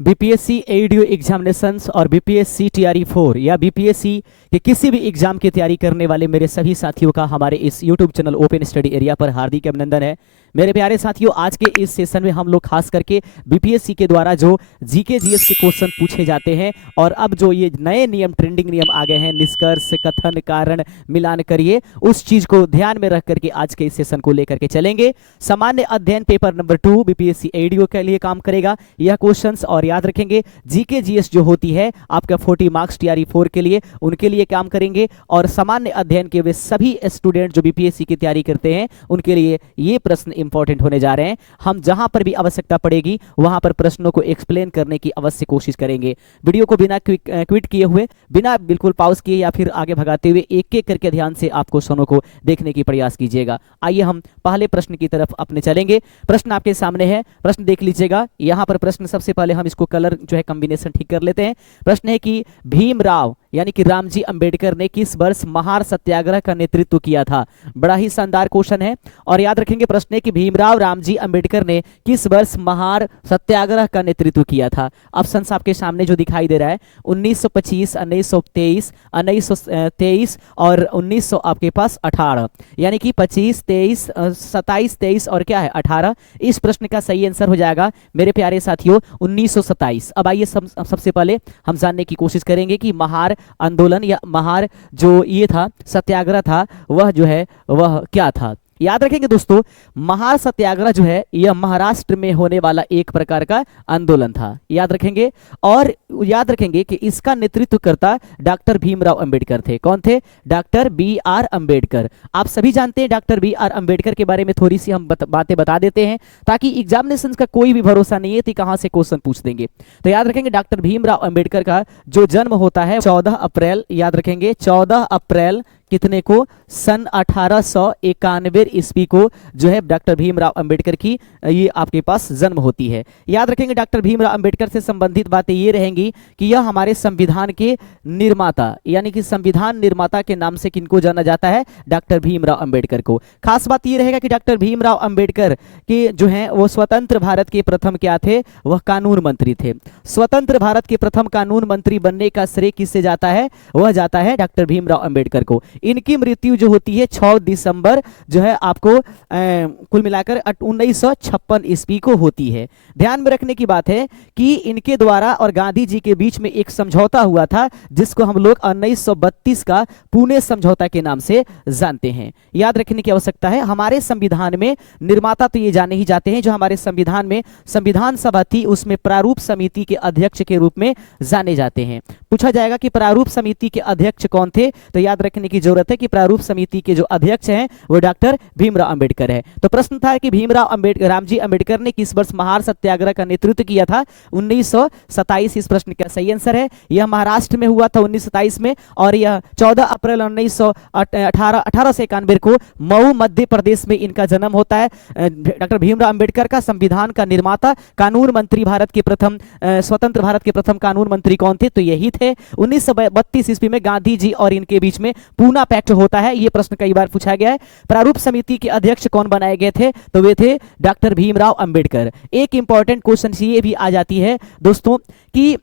BPSC ADO examinations और BPSC TRE 4 या BPSC के किसी भी एग्जाम की तैयारी करने वाले मेरे सभी साथियों का हमारे इस YouTube channel open study area पर हार्दिक अभिनंदन है। मेरे प्यारे साथियों, आज के इस सेशन में हम लोग खास करके बीपीएससी के द्वारा जो जीके जीएस के क्वेश्चन पूछे जाते हैं और अब जो ये नए नियम, ट्रेंडिंग नियम आ गए हैं, निष्कर्ष, कथन, कारण, मिलान करिए, उस चीज को ध्यान में रख करके आज के इस सेशन को लेकर के चलेंगे। सामान्य अध्ययन पेपर नंबर 2 बीपीएससी एडीओ के लिए काम करेगा यह क्वेश्चंस, और याद रखेंगे जीके जीएस जो होती है आपका 40 मार्क्स टीआरई 4 के लिए, उनके लिए काम करेंगे। और सामान्य अध्ययन के वे सभी स्टूडेंट जो बीपीएससी की तैयारी करते हैं उनके लिए ये प्रश्न इंपॉर्टेंट होने जा रहे हैं। हम जहां पर भी आवश्यकता पड़ेगी वहां पर प्रश्नों को एक्सप्लेन करने की अवश्य कोशिश करेंगे। वीडियो को बिना क्विट किए हुए, बिना बिल्कुल पॉज किए या फिर आगे भगाते हुए एक एक करके ध्यान से आप क्वेश्चनों को देखने की प्रयास कीजिएगा। आइए हम पहले प्रश्न की तरफ अपने चलेंगे। प्रश्न आपके सामने है, प्रश्न देख लीजिएगा। यहां पर प्रश्न सबसे पहले हम इसको कलर जो है कॉम्बिनेशन ठीक कर लेते हैं। प्रश्न है कि भीमराव यानी कि रामजी अंबेडकर ने किस वर्ष महार सत्याग्रह का नेतृत्व किया था। बड़ा ही शानदार क्वेश्चन है। और याद रखेंगे प्रश्न है कि भीमराव रामजी अंबेडकर ने किस वर्ष महार सत्याग्रह का नेतृत्व किया था। ऑप्शंस आपके सामने जो दिखाई दे रहा है 1925, 1923, 1923 और 1900 आपके पास 18, यानी कि 25, 23, 27, 23 और क्या है 18। इस प्रश्न का सही आंसर हो जाएगा मेरे प्यारे साथियों 1927। अब आइए सबसे पहले हम जानने की कोशिश करेंगे कि महार आंदोलन या महार जो ये था सत्याग्रह था वह जो है वह क्या था। याद रखेंगे दोस्तों, महार सत्याग्रह जो है यह महाराष्ट्र में होने वाला एक प्रकार का आंदोलन था। याद रखेंगे, और याद रखेंगे कि इसका नेतृत्वकर्ता डॉक्टर भीमराव अंबेडकर थे। कौन थे? Doctor B R Ambedkar. आप सभी जानते हैं डॉक्टर बी आर अंबेडकर के बारे में थोड़ी सी हम बातें बता देते हैं ताकि एग्जामिनेशन का कोई भी भरोसा नहीं है कि कहां से क्वेश्चन पूछ देंगे। तो याद रखेंगे डॉक्टर भीमराव अंबेडकर का जो जन्म होता है 14 अप्रैल, याद रखेंगे 14 अप्रैल कितने को, सन 1891 ईस्वी को जो है डॉक्टर भीमराव अंबेडकर की ये आपके पास जन्म होती है। याद रखेंगे डॉक्टर भीमराव अंबेडकर से संबंधित बातें ये रहेंगी कि यह हमारे संविधान के निर्माता यानी कि संविधान निर्माता के नाम से किनको जाना जाता है, डॉक्टर भीमराव अंबेडकर को। खास बात ये रहेगा कि डॉक्टर भीमराव अंबेडकर के जो है वो स्वतंत्र भारत के प्रथम क्या थे, वह कानून मंत्री थे। स्वतंत्र भारत के प्रथम कानून मंत्री बनने का श्रेय किससे जाता है, वह जाता है डॉक्टर भीमराव अंबेडकर को। इनकी मृत्यु जो होती है 6 दिसंबर जो है आपको कुल मिलाकर 1956 ईस्वी को होती है। ध्यान में रखने की बात है कि इनके द्वारा और गांधी जी के बीच में एक समझौता हुआ था जिसको हम लोग 1932 का पुणे समझौता के नाम से जानते हैं। याद रखने की आवश्यकता है। हमारे संविधान में निर्माता तो ये जाने ही जाते हैं, जो हमारे संविधान में संविधान सभा थी उसमें प्रारूप समिति के अध्यक्ष के रूप में जाने जाते हैं। पूछा जाएगा कि प्रारूप समिति के अध्यक्ष कौन थे, तो याद रखने की जरूरत है कि प्रारूप समिति के जो अध्यक्ष हैं वो डॉक्टर भीमराव अंबेडकर है। तो प्रश्न था कि भीमराव अंबेडकर, रामजी अंबेडकर ने किस वर्ष महार सत्याग्रह का नेतृत्व किया था, 1927 इस प्रश्न का सही आंसर है। यह महाराष्ट्र में हुआ था 1927 में, और यह 14 अप्रैल 1891 को मऊ मध्य प्रदेश में इनका जन्म होता है। डॉक्टर भीमराव अंबेडकर का संविधान का निर्माता, कानून मंत्री, भारत के प्रथम स्वतंत्र भारत के प्रथम कानून मंत्री कौन थे, तो यही थे। 1932 ईस्वी में गांधी जी और इनके बीच में पूना पैक्ट होता है। यह प्रश्न कई बार पूछा गया है। प्रारूप समिति के अध्यक्ष कौन बनाए गए थे, तो वे थे डॉक्टर भीमराव अंबेडकर। एक इंपॉर्टेंट क्वेश्चन ये भी आ जाती है दोस्तों कि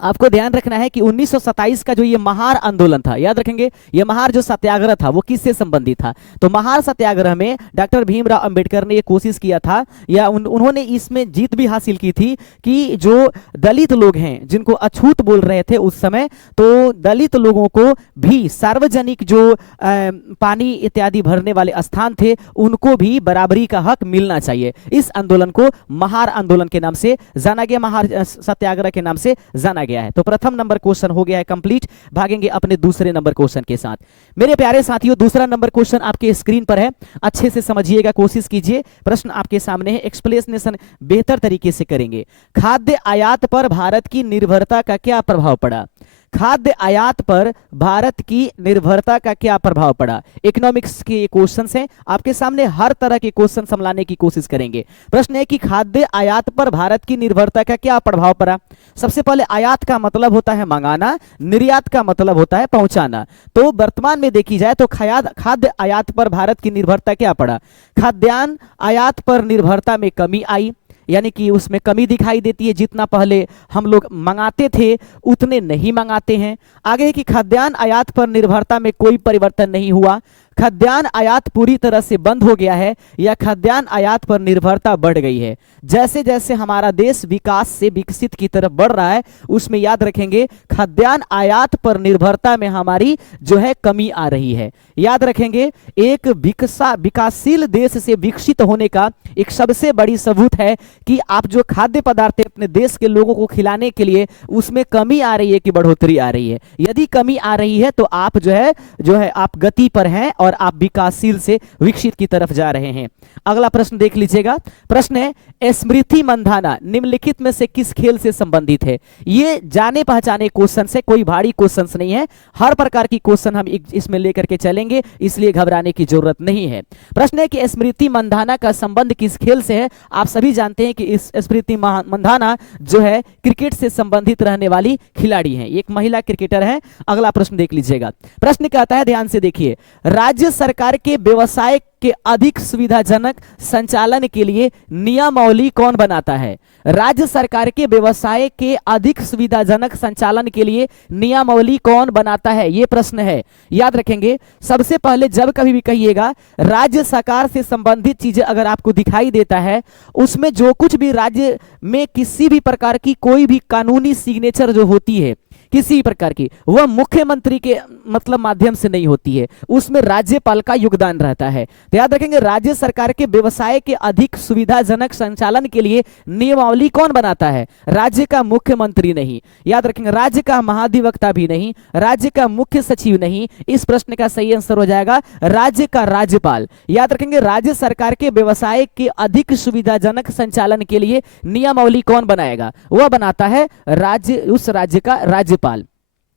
आपको ध्यान रखना है कि 1927 का जो ये महार आंदोलन था, याद रखेंगे ये महार जो सत्याग्रह था वो किससे संबंधित था। तो महार सत्याग्रह में डॉक्टर भीमराव अंबेडकर ने ये कोशिश किया था या उन्होंने इसमें जीत भी हासिल की थी कि जो दलित लोग हैं जिनको अछूत बोल रहे थे उस समय, तो दलित लोगों को भी सार्वजनिक जो पानी इत्यादि भरने वाले स्थान थे उनको भी बराबरी का हक मिलना चाहिए। इस आंदोलन को महार आंदोलन के नाम से जाना गया, महार सत्याग्रह के नाम से जाना गया है। तो प्रथम नंबर क्वेश्चन हो गया है कंप्लीट। भागेंगे अपने दूसरे नंबर क्वेश्चन के साथ। मेरे प्यारे साथियों, दूसरा नंबर क्वेश्चन आपके स्क्रीन पर है, अच्छे से समझिएगा, कोशिश कीजिए। प्रश्न आपके सामने है, एक्सप्लेनेशन बेहतर तरीके से करेंगे। खाद्य आयात पर भारत की निर्भरता का क्या प्रभाव पड़ा। खाद्य आयात पर भारत की निर्भरता का क्या प्रभाव पड़ा। इकोनॉमिक्स के क्वेश्चन हैं आपके सामने, हर तरह के क्वेश्चन समझाने की कोशिश करेंगे। प्रश्न है कि खाद्य आयात पर भारत की निर्भरता का क्या प्रभाव पड़ा। सबसे पहले आयात का मतलब होता है मंगाना, निर्यात का मतलब होता है पहुंचाना। तो वर्तमान में देखी जाए तो खाद्य आयात पर भारत की निर्भरता क्या पड़ा। खाद्यान्न आयात पर निर्भरता में कमी आई, यानी कि उसमें कमी दिखाई देती है, जितना पहले हम लोग मंगाते थे उतने नहीं मंगाते हैं। आगे है कि खाद्यान्न आयात पर निर्भरता में कोई परिवर्तन नहीं हुआ, खाद्यान्न आयात पूरी तरह से बंद हो गया है या खाद्यान्न आयात पर निर्भरता बढ़ गई है। जैसे जैसे हमारा देश विकास से विकसित की तरफ बढ़ रहा है, उसमें याद रखेंगे खाद्यान्न आयात पर निर्भरता में हमारी जो है कमी आ रही है। याद रखेंगे एक विकासशील देश से विकसित होने का एक सबसे बड़ी सबूत है कि आप जो खाद्य पदार्थ अपने देश के लोगों को खिलाने के लिए उसमें कमी आ रही है कि बढ़ोतरी आ रही है। यदि कमी आ रही है तो आप जो है आप गति पर हैं और आप विकासशील से विकसित की तरफ जा रहे हैं। अगला प्रश्न देख लीजिएगा। प्रश्न है स्मृति मंधाना निम्नलिखित में से किस खेल से संबंधित है। ये जाने पहचाने क्वेश्चन से, कोई भारी क्वेश्चन नहीं है, हर प्रकार की क्वेश्चन हम इसमें लेकर के चलेंगे, इसलिए घबराने की जरूरत नहीं है। प्रश्न है कि स्मृति मंधाना का संबंध किस खेल से है। आप सभी जानते हैं कि इस स्मृति मंधाना जो है क्रिकेट से संबंधित रहने वाली खिलाड़ी हैं, एक महिला क्रिकेटर है। अगला प्रश्न देख लीजिएगा। प्रश्न कहता है, ध्यान से देखिए, राज्य सरकार के व्यवसाय के अधिक सुविधाजनक संचालन के लिए नियमावली कौन बनाता है। राज्य सरकार के व्यवसाय के अधिक सुविधाजनक संचालन के लिए नियमावली कौन बनाता है, यह प्रश्न है। याद रखेंगे सबसे पहले जब कभी भी कहिएगा राज्य सरकार से संबंधित चीजें अगर आपको दिखाई देता है, उसमें जो कुछ भी राज्य में किसी भी प्रकार की कोई भी कानूनी सिग्नेचर जो होती है किसी प्रकार की, वह मुख्यमंत्री के मतलब माध्यम से नहीं होती है, उसमें राज्यपाल का योगदान रहता है। तो याद रखेंगे राज्य सरकार के व्यवसाय के अधिक सुविधाजनक संचालन के लिए नियमावली कौन बनाता है, राज्य का मुख्यमंत्री नहीं। याद रखेंगे राज्य का महाधिवक्ता भी नहीं, राज्य का मुख्य सचिव नहीं। इस प्रश्न का सही आंसर हो जाएगा राज्य का राज्यपाल। याद रखेंगे राज्य सरकार के व्यवसाय के अधिक सुविधाजनक संचालन के लिए नियमावली कौन बनाएगा, वह बनाता है राज्य, उस राज्य का राज्यपाल।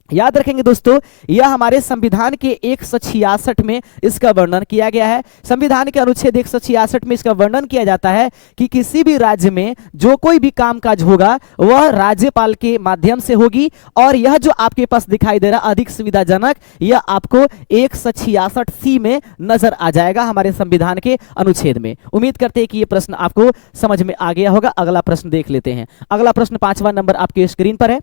याद रखेंगे दोस्तों, यह हमारे संविधान के 166 में इसका वर्णन किया गया है। संविधान के अनुच्छेद 166 में इसका वर्णन किया जाता है कि किसी भी राज्य में जो कोई भी कामकाज होगा वह राज्यपाल के माध्यम से होगी। और यह जो आपके पास दिखाई दे रहा अधिक सुविधाजनक, यह आपको 166C में नजर आ जाएगा हमारे संविधान के अनुच्छेद में। उम्मीद करते हैं कि यह प्रश्न आपको समझ में आ गया होगा। अगला प्रश्न देख लेते हैं। अगला प्रश्न 5वां नंबर आपके स्क्रीन पर है,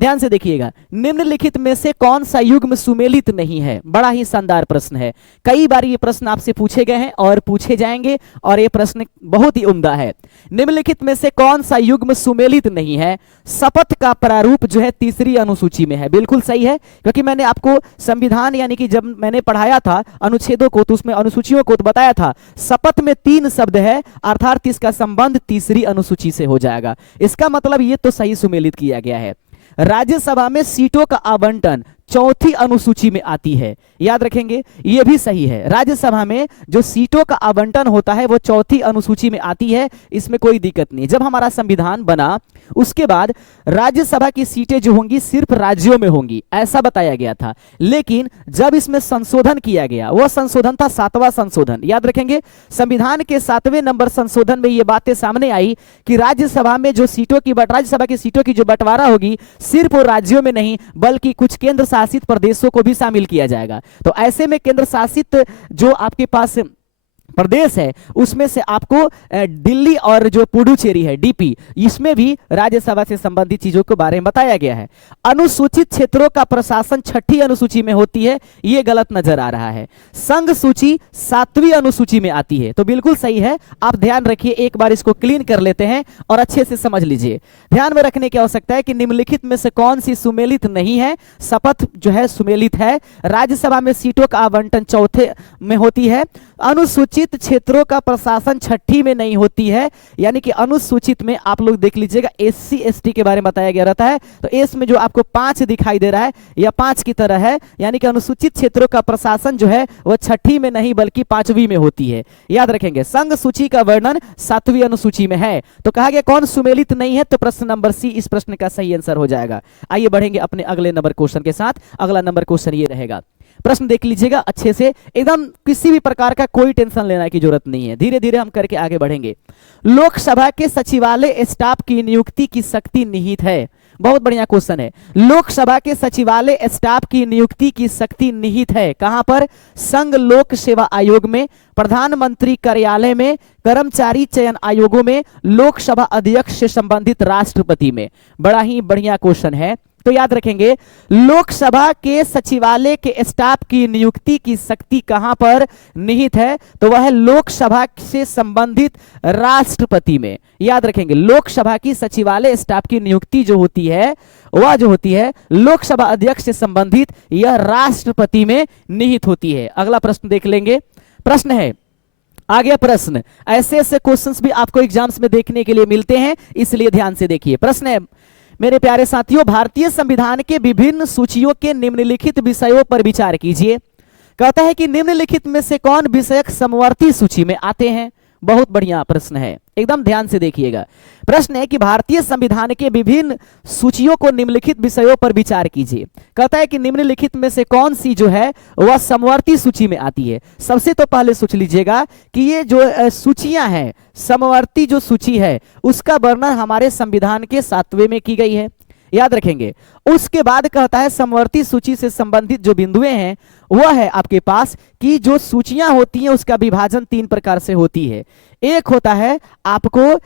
ध्यान से देखिएगा। निम्नलिखित में से कौन सा युग्म सुमेलित नहीं है। बड़ा ही शानदार प्रश्न है, कई बार ये प्रश्न आपसे पूछे गए हैं और पूछे जाएंगे, और ये प्रश्न बहुत ही उम्दा है। निम्नलिखित में से कौन सा युग्म सुमेलित नहीं है। शपथ का प्रारूप जो है तीसरी अनुसूची में है। बिल्कुल सही है, क्योंकि मैंने आपको संविधान यानी कि जब मैंने पढ़ाया था अनुच्छेदों को तो उसमें अनुसूचियों को तो बताया था शपथ में 3 शब्द है, अर्थात इसका संबंध तीसरी अनुसूची से हो जाएगा। इसका मतलब ये तो सही सुमेलित किया गया है। राज्यसभा में सीटों का आवंटन चौथी अनुसूची में आती है। याद रखेंगे यह भी सही है, राज्यसभा में जो सीटों का आवंटन होता है वो चौथी अनुसूची में आती है, इसमें कोई दिक्कत नहीं। जब हमारा संविधान बना उसके बाद राज्यसभा की सीटें जो होंगी सिर्फ राज्यों में होंगी, ऐसा बताया गया था। लेकिन जब इसमें संशोधन किया गया, वह संशोधन था 7वां संशोधन। याद रखेंगे संविधान के 7वें नंबर संशोधन में ये बातें सामने आई कि राज्यसभा में जो राज्यसभा की सीटों की जो बंटवारा होगी सिर्फ वो राज्यों में नहीं बल्कि कुछ केंद्र शासित प्रदेशों को भी शामिल किया जाएगा। तो ऐसे में केंद्र शासित जो आपके पास प्रदेश है उसमें से आपको दिल्ली और जो पुडुचेरी है डीपी, इसमें भी राज्यसभा से संबंधित चीजों के बारे में बताया गया है। अनुसूचित क्षेत्रों का प्रशासन 6ठी अनुसूची में होती है, यह गलत नजर आ रहा है। संघ सूची 7वीं अनुसूची में आती है, तो बिल्कुल सही है। आप ध्यान रखिए, एक बार इसको क्लीन कर लेते हैं और अच्छे से समझ लीजिए। ध्यान में रखने की आवश्यकता है कि निम्नलिखित में से कौन सी सुमेलित नहीं है। शपथ जो है सुमेलित है। राज्यसभा में सीटों का आवंटन चौथे में होती है। अनुसूचित क्षेत्रों का प्रशासन 6ठी में नहीं होती है, यानी कि अनुसूचित में आप लोग देख लीजिएगा SC ST के बारे में बताया गया रहता है। तो एस में जो आपको 5 दिखाई दे रहा है यह 5 की तरह है, यानी कि अनुसूचित क्षेत्रों का प्रशासन जो है वह 6ठी में नहीं बल्कि 5वीं में होती है। याद रखेंगे संघ सूची का वर्णन 7वीं अनुसूची में है। तो कहा गया कौन सुमेलित नहीं है, तो प्रश्न नंबर C इस प्रश्न का सही आंसर हो जाएगा। आइए बढ़ेंगे अपने अगले नंबर क्वेश्चन के साथ। अगला नंबर क्वेश्चन ये रहेगा, प्रश्न देख लीजिएगा अच्छे से, एकदम किसी भी प्रकार का कोई टेंशन लेने की जरूरत नहीं है, धीरे धीरे हम करके आगे बढ़ेंगे। लोकसभा के सचिवालय स्टाफ की नियुक्ति की शक्ति निहित है। बहुत बढ़िया क्वेश्चन है। लोकसभा के सचिवालय स्टाफ की नियुक्ति की शक्ति निहित है कहां पर? संघ लोक सेवा आयोग में, प्रधानमंत्री कार्यालय में, कर्मचारी चयन आयोगों में, लोकसभा अध्यक्ष से संबंधित राष्ट्रपति में। बड़ा ही बढ़िया क्वेश्चन है, तो याद रखेंगे लोकसभा के सचिवालय के स्टाफ की नियुक्ति की शक्ति कहां पर निहित है? तो वह है लोकसभा से संबंधित राष्ट्रपति में। याद रखेंगे लोकसभा की सचिवालय स्टाफ की नियुक्ति जो होती है वह जो होती है लोकसभा अध्यक्ष से संबंधित यह राष्ट्रपति में निहित होती है। अगला प्रश्न देख लेंगे। प्रश्न है, आगे प्रश्न, ऐसे ऐसे क्वेश्चंस भी आपको एग्जाम्स में देखने के लिए मिलते हैं, इसलिए ध्यान से देखिए। प्रश्न है मेरे प्यारे साथियों, भारतीय संविधान के विभिन्न सूचियों के निम्नलिखित विषयों पर विचार कीजिए। कहता है कि निम्नलिखित में से कौन विषयक समवर्ती सूची में आते हैं? बहुत बढ़िया प्रश्न है, एकदम ध्यान से देखिएगा। प्रश्न है कि भारतीय संविधान के विभिन्न सूचियों को निम्नलिखित विषयों पर विचार कीजिए। कहता है कि निम्नलिखित में से कौन सी जो है वह समवर्ती सूची में आती है। सबसे तो पहले सोच लीजिएगा कि ये जो सूचियां हैं, समवर्ती जो सूची है उसका वर्णन हमारे संविधान के 7वें में की गई है, याद रखेंगे। उसके बाद कहता है समवर्ती सूची से संबंधित जो बिंदुएं हैं वह है आपके पास कि जो सूचियां होती हैं उसका विभाजन 3 प्रकार से होती है। एक होता है आपको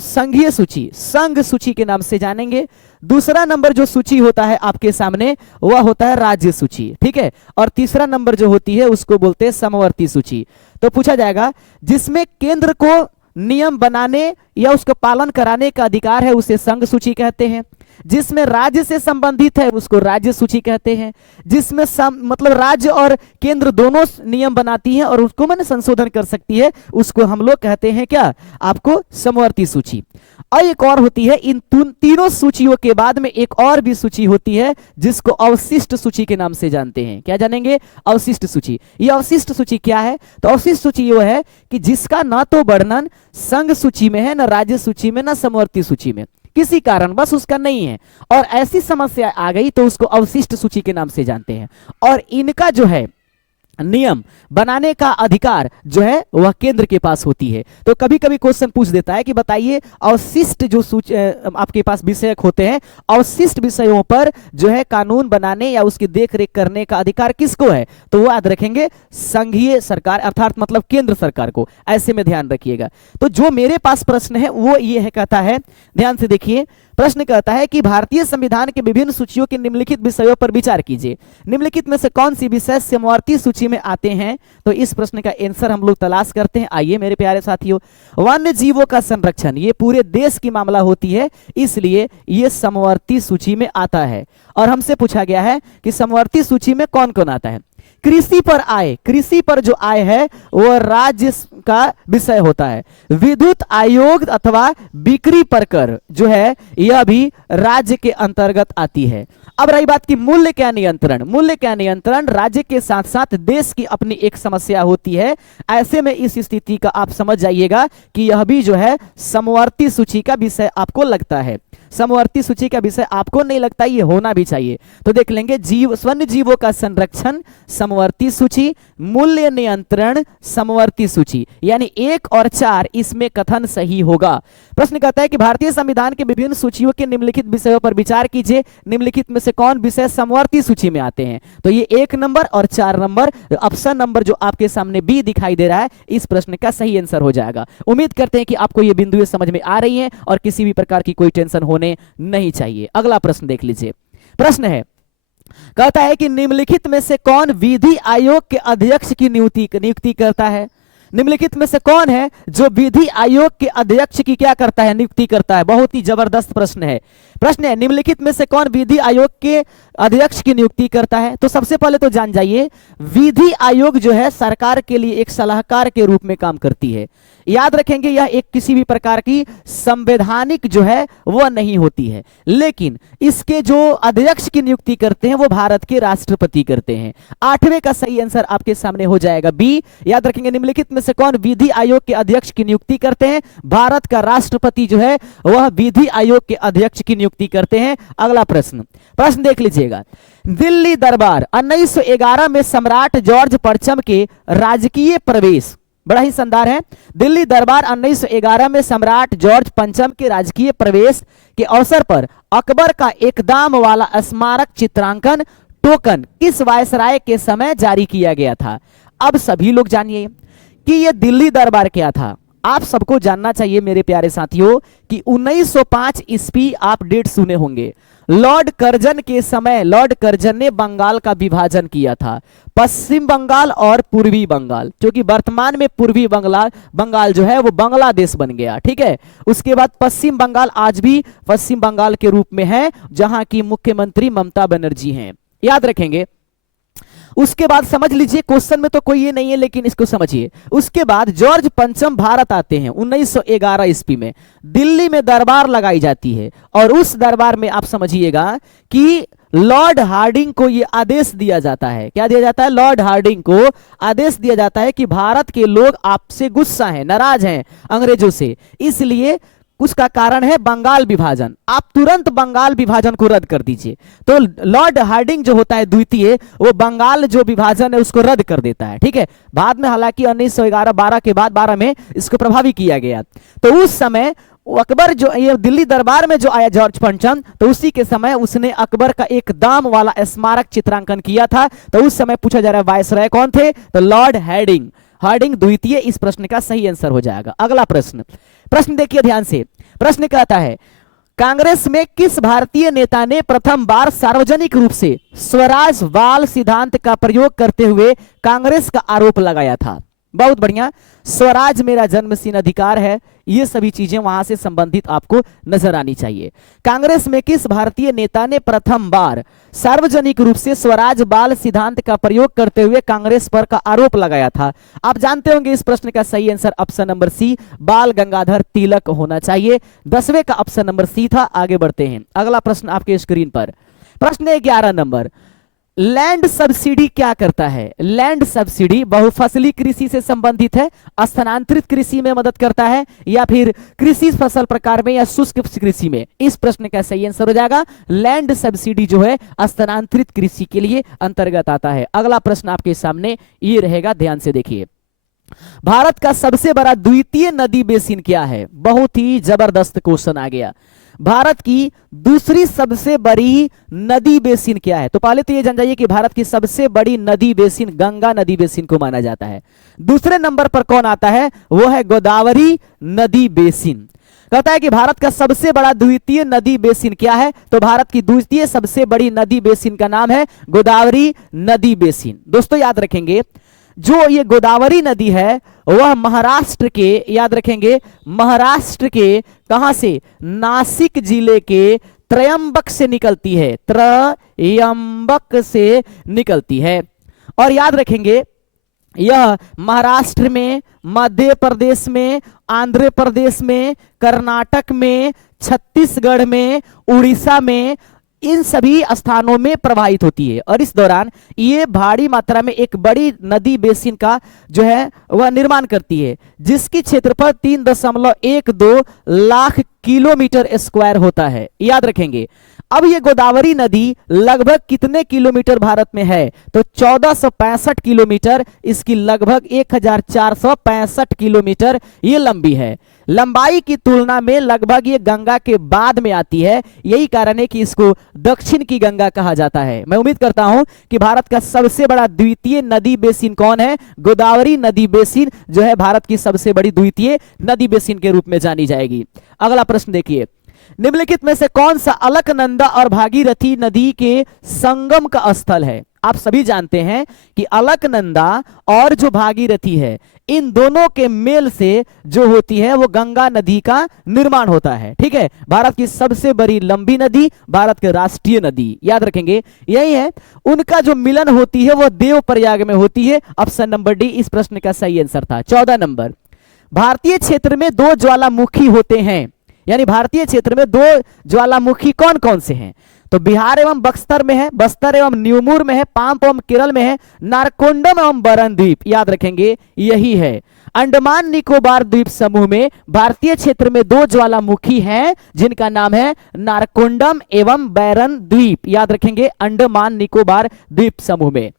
संघीय सूची, संघ सूची के नाम से जानेंगे। दूसरा नंबर जो सूची होता है आपके सामने वह होता है राज्य सूची, ठीक है। और तीसरा नंबर जो होती है उसको बोलते हैं समवर्ती सूची। तो पूछा जाएगा जिसमें केंद्र को नियम बनाने या उसका पालन कराने का अधिकार है उसे संघ सूची कहते हैं। जिसमें राज्य से संबंधित है उसको राज्य सूची कहते हैं। जिसमें मतलब राज्य और केंद्र दोनों नियम बनाती हैं और उसको मैंने संशोधन कर सकती है, उसको हम लोग कहते हैं क्या? आपको समवर्ती सूची। और एक और होती है, इन तीनों सूचियों के बाद में एक और भी सूची होती है जिसको अवशिष्ट सूची के नाम से जानते हैं। क्या जानेंगे? अवशिष्ट सूची। ये अवशिष्ट सूची क्या है? तो अवशिष्ट सूची वो है कि जिसका ना तो वर्णन संघ सूची में है, ना राज्य सूची में, ना समवर्ती सूची में, किसी कारण बस उसका नहीं है, और ऐसी समस्या आ गई तो उसको अवशिष्ट सूची के नाम से जानते हैं। और इनका जो है नियम बनाने का अधिकार जो है वह केंद्र के पास होती है। तो कभी कभी क्वेश्चन पूछ देता है कि बताइए अवशिष्ट जो आपके पास विषयक होते हैं, अवशिष्ट विषयों पर जो है कानून बनाने या उसकी देखरेख करने का अधिकार किसको है? तो वो याद रखेंगे संघीय सरकार अर्थात मतलब केंद्र सरकार को। ऐसे में ध्यान रखिएगा। तो जो मेरे पास प्रश्न है वो ये है, कहता है ध्यान से देखिए। प्रश्न कहता है कि भारतीय संविधान के विभिन्न सूचियों के निम्नलिखित विषयों पर विचार कीजिए। निम्नलिखित में से कौन सी विषय समवर्ती सूची में आते हैं? तो इस प्रश्न का आंसर हम लोग तलाश करते हैं। आइए मेरे प्यारे साथियों, वन्य जीवों का संरक्षण ये पूरे देश की मामला होती है, इसलिए ये समवर्ती सूची में आता है। और हमसे पूछा गया है कि समवर्ती सूची में कौन कौन आता है। कृषि पर आय, कृषि पर जो आय है वह राज्य का विषय होता है। विद्युत आयोग अथवा बिक्री पर कर जो है यह भी राज्य के अंतर्गत आती है। अब रही बात की मूल्य क्या नियंत्रण, मूल्य क्या नियंत्रण राज्य के साथ साथ देश की अपनी एक समस्या होती है। ऐसे में इस स्थिति का आप समझ जाइएगा कि यह भी जो है समवर्ती सूची का विषय आपको लगता है। समवर्ती सूची का विषय आपको नहीं लगता, ये होना भी चाहिए। तो देख लेंगे वन्य जीवों का संरक्षण समवर्ती सूची, मूल्य नियंत्रण समवर्ती सूची, यानी 1 और 4 इसमें कथन सही होगा। प्रश्न कहता है कि भारतीय संविधान के विभिन्न सूचियों के निम्नलिखित विषयों पर विचार कीजिए। निम्नलिखित में से कौन विषय समवर्ती सूची में आते हैं? तो ये 1 नंबर और 4 नंबर, ऑप्शन नंबर जो आपके सामने बी दिखाई दे रहा है, इस प्रश्न का सही आंसर हो जाएगा। उम्मीद करते हैं कि आपको ये बिंदुएं समझ में आ रही हैं और किसी भी प्रकार की कोई टेंशन होने नहीं चाहिए। अगला प्रश्न देख लीजिए। प्रश्न है, कहता है कि निम्नलिखित में से कौन विधि आयोग के अध्यक्ष की नियुक्ति करता है? निम्नलिखित में से कौन है जो विधि आयोग के अध्यक्ष की क्या करता है? नियुक्ति करता है। बहुत ही जबरदस्त प्रश्न है। प्रश्न है निम्नलिखित में से कौन विधि आयोग के अध्यक्ष की नियुक्ति करता है? तो सबसे पहले तो जान जाइए विधि आयोग जो है सरकार के लिए एक सलाहकार के रूप में काम करती है। याद रखेंगे यह एक किसी भी प्रकार की संवैधानिक जो है वह नहीं होती है, लेकिन इसके जो अध्यक्ष की नियुक्ति करते हैं वो भारत के राष्ट्रपति करते हैं। 8वें का सही आंसर आपके सामने हो जाएगा बी। याद रखेंगे निम्नलिखित में से कौन विधि आयोग के अध्यक्ष की नियुक्ति करते हैं? भारत का राष्ट्रपति जो है वह विधि आयोग के अध्यक्ष की नियुक्ति करते हैं। अगला प्रश्न देख लीजिएगा। दिल्ली दरबार 1911 में सम्राट जॉर्ज प्रथम के राजकीय प्रवेश बड़ा ही शानदार है। दिल्ली दरबार 1911 में सम्राट जॉर्ज पंचम के राजकीय प्रवेश के अवसर पर अकबर का एक दाम वाला स्मारक चित्रांकन टोकन किस वायसराय के समय जारी किया गया था? अब सभी लोग जानिए कि यह दिल्ली दरबार क्या था। आप सबको जानना चाहिए मेरे प्यारे साथियों कि 1905 ईस्वी आप डेट सुने होंगे। लॉर्ड कर्जन के समय लॉर्ड कर्जन ने बंगाल का विभाजन किया था, पश्चिम बंगाल और पूर्वी बंगाल, क्योंकि वर्तमान में पूर्वी बंगाल जो है वो बांग्लादेश बन गया। ठीक है, उसके बाद पश्चिम बंगाल आज भी पश्चिम बंगाल के रूप में है, जहां की मुख्यमंत्री ममता बनर्जी हैं, याद रखेंगे। उसके बाद समझ लीजिए, क्वेश्चन में तो कोई ये नहीं है लेकिन इसको समझिए। उसके बाद जॉर्ज पंचम भारत आते हैं 1911 ईस्वी में, दिल्ली में दरबार लगाई जाती है और उस दरबार में आप समझिएगा कि लॉर्ड हार्डिंग को यह आदेश दिया जाता है। क्या दिया जाता है? लॉर्ड हार्डिंग को आदेश दिया जाता है कि भारत के लोग आपसे गुस्सा हैं, नाराज हैं अंग्रेजों से, इसलिए उसका कारण है बंगाल विभाजन, आप तुरंत बंगाल विभाजन को रद्द कर दीजिए। तो लॉर्ड हार्डिंग जो होता है द्वितीय, वो बंगाल जो विभाजन है उसको रद्द कर देता है। ठीक है, बाद में हालांकि 1911-12 के बाद 12 में इसको प्रभावी किया गया। तो उस समय अकबर जो ये दिल्ली दरबार में जो आया जॉर्ज पंचम, तो उसी के समय उसने अकबर का एक दाम वाला स्मारक चित्रांकन किया था। तो उस समय पूछा जा रहा है वायसराय कौन थे? तो लॉर्ड हार्डिंग, हार्डिंग द्वितीय इस प्रश्न का सही आंसर हो जाएगा। अगला प्रश्न देखिए ध्यान से। प्रश्न कहता है, कांग्रेस में किस भारतीय नेता ने प्रथम बार सार्वजनिक रूप से स्वराज बाल सिद्धांत का प्रयोग करते हुए कांग्रेस का आरोप लगाया था? बहुत बढ़िया, स्वराज मेरा जन्मसिद्ध अधिकार है, ये सभी चीजें वहां से संबंधित आपको नजर आनी चाहिए। कांग्रेस में किस भारतीय नेता ने प्रथम बार सार्वजनिक रूप से स्वराज बाल सिद्धांत का प्रयोग करते हुए कांग्रेस पर का आरोप लगाया था? आप जानते होंगे इस प्रश्न का सही आंसर ऑप्शन नंबर सी, बाल गंगाधर तिलक होना चाहिए। 10वें का ऑप्शन नंबर सी था। आगे बढ़ते हैं, अगला प्रश्न आपके स्क्रीन पर, प्रश्न 11 नंबर। लैंड सब्सिडी क्या करता है? लैंड सब्सिडी बहुफसली कृषि से संबंधित है, स्थानांतरित कृषि में मदद करता है, या फिर कृषि फसल प्रकार में या शुष्क कृषि में? इस प्रश्न का सही आंसर हो जाएगा लैंड सब्सिडी जो है स्थानांतरित कृषि के लिए अंतर्गत आता है। अगला प्रश्न आपके सामने ये रहेगा, ध्यान से देखिए। भारत का सबसे बड़ा द्वितीय नदी बेसिन क्या है? बहुत ही जबरदस्त क्वेश्चन आ गया। भारत की दूसरी सबसे बड़ी नदी बेसिन क्या है? तो पहले तो ये जान जाइए कि भारत की सबसे बड़ी नदी बेसिन गंगा नदी बेसिन को माना जाता है। दूसरे नंबर पर कौन आता है? वो है गोदावरी नदी बेसिन। कहता है कि भारत का सबसे बड़ा द्वितीय नदी बेसिन क्या है? तो भारत की द्वितीय सबसे बड़ी नदी बेसिन का नाम है गोदावरी नदी बेसिन। दोस्तों याद रखेंगे, जो ये गोदावरी नदी है वह महाराष्ट्र के, याद रखेंगे, महाराष्ट्र के कहां से? नासिक जिले के त्रयंबक से निकलती है, त्रयंबक से निकलती है। और याद रखेंगे यह महाराष्ट्र में, मध्य प्रदेश में, आंध्र प्रदेश में, कर्नाटक में, छत्तीसगढ़ में, उड़ीसा में, इन सभी स्थानों में प्रवाहित होती है। और इस दौरान ये भारी मात्रा में एक बड़ी नदी बेसिन का जो है वह निर्माण करती है, जिसकी क्षेत्रफल 3.12 लाख किलोमीटर स्क्वायर होता है। याद रखेंगे, अब ये गोदावरी नदी लगभग कितने किलोमीटर भारत में है? तो 1465 किलोमीटर, इसकी लगभग 1465 किलोमीटर ये लंबी है। लंबाई की तुलना में लगभग ये गंगा के बाद में आती है, यही कारण है कि इसको दक्षिण की गंगा कहा जाता है। मैं उम्मीद करता हूं कि भारत का सबसे बड़ा द्वितीय नदी बेसिन कौन है? गोदावरी नदी बेसिन जो है भारत की सबसे बड़ी द्वितीय नदी बेसिन के रूप में जानी जाएगी। अगला प्रश्न देखिए, निम्नलिखित में से कौन सा अलकनंदा और भागीरथी नदी के संगम का स्थल है? आप सभी जानते हैं कि अलकनंदा और जो भागीरथी है, इन दोनों के मेल से जो होती है वो गंगा नदी का निर्माण होता है। ठीक है, भारत की सबसे बड़ी लंबी नदी, भारत की राष्ट्रीय नदी, याद रखेंगे यही है। उनका जो मिलन होती है वो देवप्रयाग में होती है। ऑप्शन नंबर डी इस प्रश्न का सही आंसर था। 14 नंबर, भारतीय क्षेत्र में 2 ज्वालामुखी होते हैं, यानी भारतीय क्षेत्र में 2 ज्वालामुखी कौन कौन से हैं? तो बिहार एवं बक्सर में है, बस्तर एवं न्यूमूर में है, पांप एवं केरल में है, नारकोंडम एवं बरन द्वीप, याद रखेंगे यही है। अंडमान निकोबार द्वीप समूह में भारतीय क्षेत्र में 2 ज्वालामुखी हैं, जिनका नाम है नारकोंडम एवं बैरन द्वीप, याद रखेंगे अंडमान निकोबार द्वीप समूह में।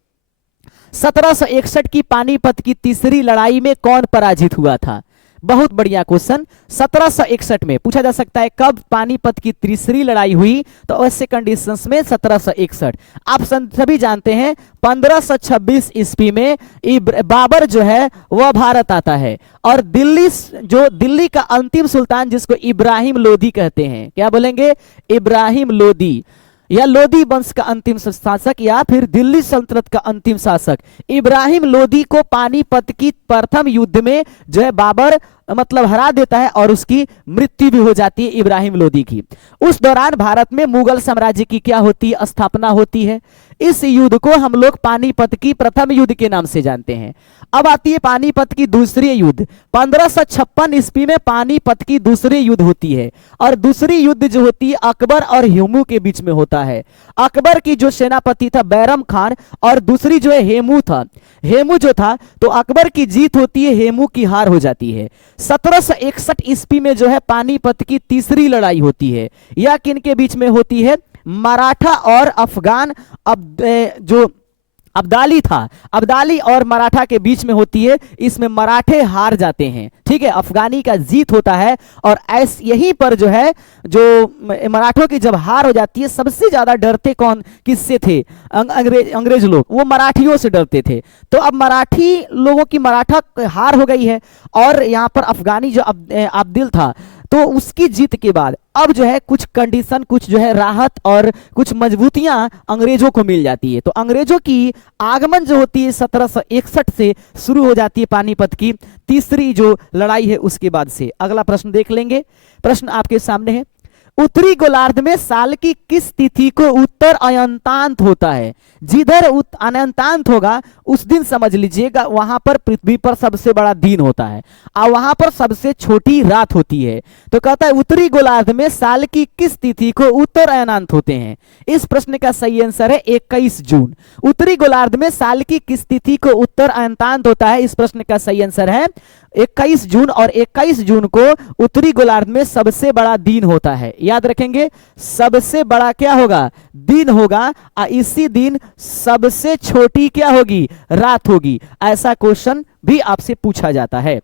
1761 की पानीपत की तीसरी लड़ाई में कौन पराजित हुआ था? बहुत बढ़िया क्वेश्चन। 1761 में पूछा जा सकता है कब पानीपत की तीसरी लड़ाई हुई, तो ऐसे कंडीशंस में 1761। आप सभी जानते हैं 1526 ईस्वी में बाबर जो है वह भारत आता है, और दिल्ली का अंतिम सुल्तान जिसको इब्राहिम लोदी कहते हैं, क्या बोलेंगे? इब्राहिम लोदी, या लोदी वंश का अंतिम शासक, या फिर दिल्ली सल्तनत का अंतिम शासक इब्राहिम लोदी को पानीपत की प्रथम युद्ध में जो है बाबर मतलब हरा देता है, और उसकी मृत्यु भी हो जाती है इब्राहिम लोदी की। उस दौरान भारत में मुगल साम्राज्य की क्या होती है? स्थापना होती है। इस युद्ध को हम लोग पानीपत की प्रथम युद्ध के नाम से जानते हैं। अब आती है पानीपत की दूसरी युद्ध। 1556 ईस्वी में पानीपत की दूसरी युद्ध होती है, और दूसरी युद्ध जो होती है अकबर और हेमू के बीच में होता है। अकबर की जो सेनापति था बैरम खान, और दूसरी जो है हेमू था। हेमू जो था तो अकबर की जीत होती है, हेमू की हार हो जाती है। 1761 ईस्वी में जो है पानीपत की तीसरी लड़ाई होती है। यह किनके बीच में होती है? मराठा और अफगान जो अब्दाली था, अब्दाली और मराठा के बीच में होती है। इसमें मराठे हार जाते हैं, ठीक है, अफगानी का जीत होता है। और यहीं पर जो है जो मराठों की जब हार हो जाती है, सबसे ज्यादा डरते कौन किससे थे? अंग्रेज लोग, वो मराठियों से डरते थे। तो अब मराठी लोगों की मराठा हार हो गई है, और यहाँ पर अफगानी जो अब्दिल था, तो उसकी जीत के बाद अब जो है कुछ कंडीशन, कुछ जो है राहत और कुछ मजबूतियां अंग्रेजों को मिल जाती है। तो अंग्रेजों की आगमन जो होती है 1761 से शुरू हो जाती है पानीपत की तीसरी जो लड़ाई है उसके बाद से। अगला प्रश्न देख लेंगे। प्रश्न आपके सामने है, उत्तरी गोलार्ध में साल की किस तिथि को उत्तर अयंतांत होता है? जिधर अनंतांत होगा उस दिन समझ लीजिएगा वहां पर पृथ्वी पर सबसे बड़ा दिन होता है, और वहां पर सबसे छोटी रात होती है। तो कहता है उत्तरी गोलार्ध में साल की किस तिथि को उत्तर अयनांत होते हैं? इस प्रश्न का सही आंसर है 21 जून। उत्तरी गोलार्ध में साल की किस तिथि को उत्तर अयनांत होता है? इस प्रश्न का सही आंसर है 21 जून, और 21 जून को उत्तरी गोलार्ध में सबसे बड़ा दिन होता है। याद रखेंगे, सबसे बड़ा क्या होगा? दिन होगा, और इसी दिन सबसे छोटी क्या होगी? रात होगी। ऐसा क्वेश्चन भी आपसे पूछा जाता है।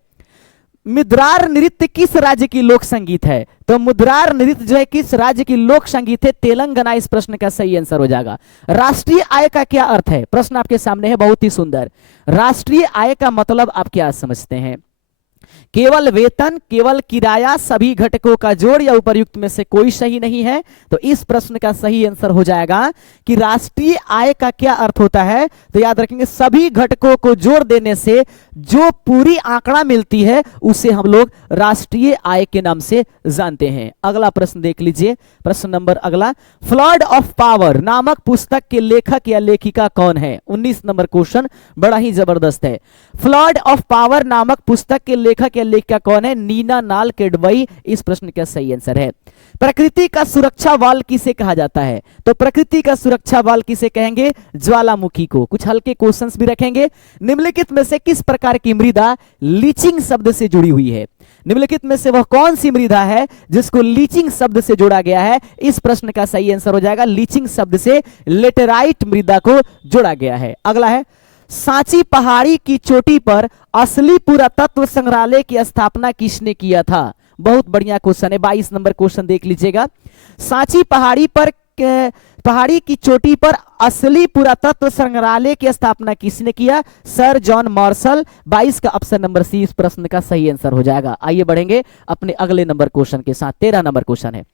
मुद्रार नृत्य किस राज्य की लोक संगीत है? तो मुद्रार नृत्य जो है किस राज्य की लोक संगीत है? तेलंगाना इस प्रश्न का सही आंसर हो जाएगा। राष्ट्रीय आय का क्या अर्थ है? प्रश्न आपके सामने है, बहुत ही सुंदर। राष्ट्रीय आय का मतलब आप क्या समझते हैं? केवल वेतन, केवल किराया, सभी घटकों का जोड़, या उपर्युक्त में से कोई सही नहीं है? तो इस प्रश्न का सही आंसर हो जाएगा कि राष्ट्रीय आय का क्या अर्थ होता है? तो याद रखेंगे सभी घटकों को जोड़ देने से जो पूरी आंकड़ा मिलती है उसे हम लोग राष्ट्रीय आय के नाम से जानते हैं। अगला प्रश्न देख लीजिए, प्रश्न नंबर अगला, फ्लड ऑफ पावर नामक पुस्तक के लेखक या लेखिका कौन है? 19 नंबर क्वेश्चन, बड़ा ही जबरदस्त है। फ्लड ऑफ पावर नामक पुस्तक के लेखक या लेखिका कौन है? नीना नाल केडवई इस प्रश्न का सही आंसर है। प्रकृति का सुरक्षा वाल किसे कहा जाता है? तो प्रकृति का सुरक्षा वाल किसे कहेंगे? ज्वालामुखी को। कुछ हल्के क्वेश्चंस भी रखेंगे। निम्नलिखित में से किस प्रकार की मृदा लीचिंग शब्द से जुड़ी हुई है? निम्नलिखित में से वह कौन सी मृदा है जिसको लीचिंग शब्द से जोड़ा गया है? इस प्रश्न का सही आंसर हो जाएगा लीचिंग शब्द से लेटेराइट मृदा को जोड़ा गया है। अगला है, सांची पहाड़ी की चोटी पर असली पुरातत्व संग्रहालय की स्थापना किसने किया था? बहुत बढ़िया क्वेश्चन है, 22 नंबर क्वेश्चन देख लीजिएगा। सांची पहाड़ी की चोटी पर असली पुरातत्व संग्रहालय की स्थापना किसने किया? Sir John Marshall. 22 का ऑप्शन नंबर सी इस प्रश्न का सही आंसर हो जाएगा। आइए बढ़ेंगे अपने अगले नंबर क्वेश्चन के साथ। 13 नंबर क्वेश्चन है,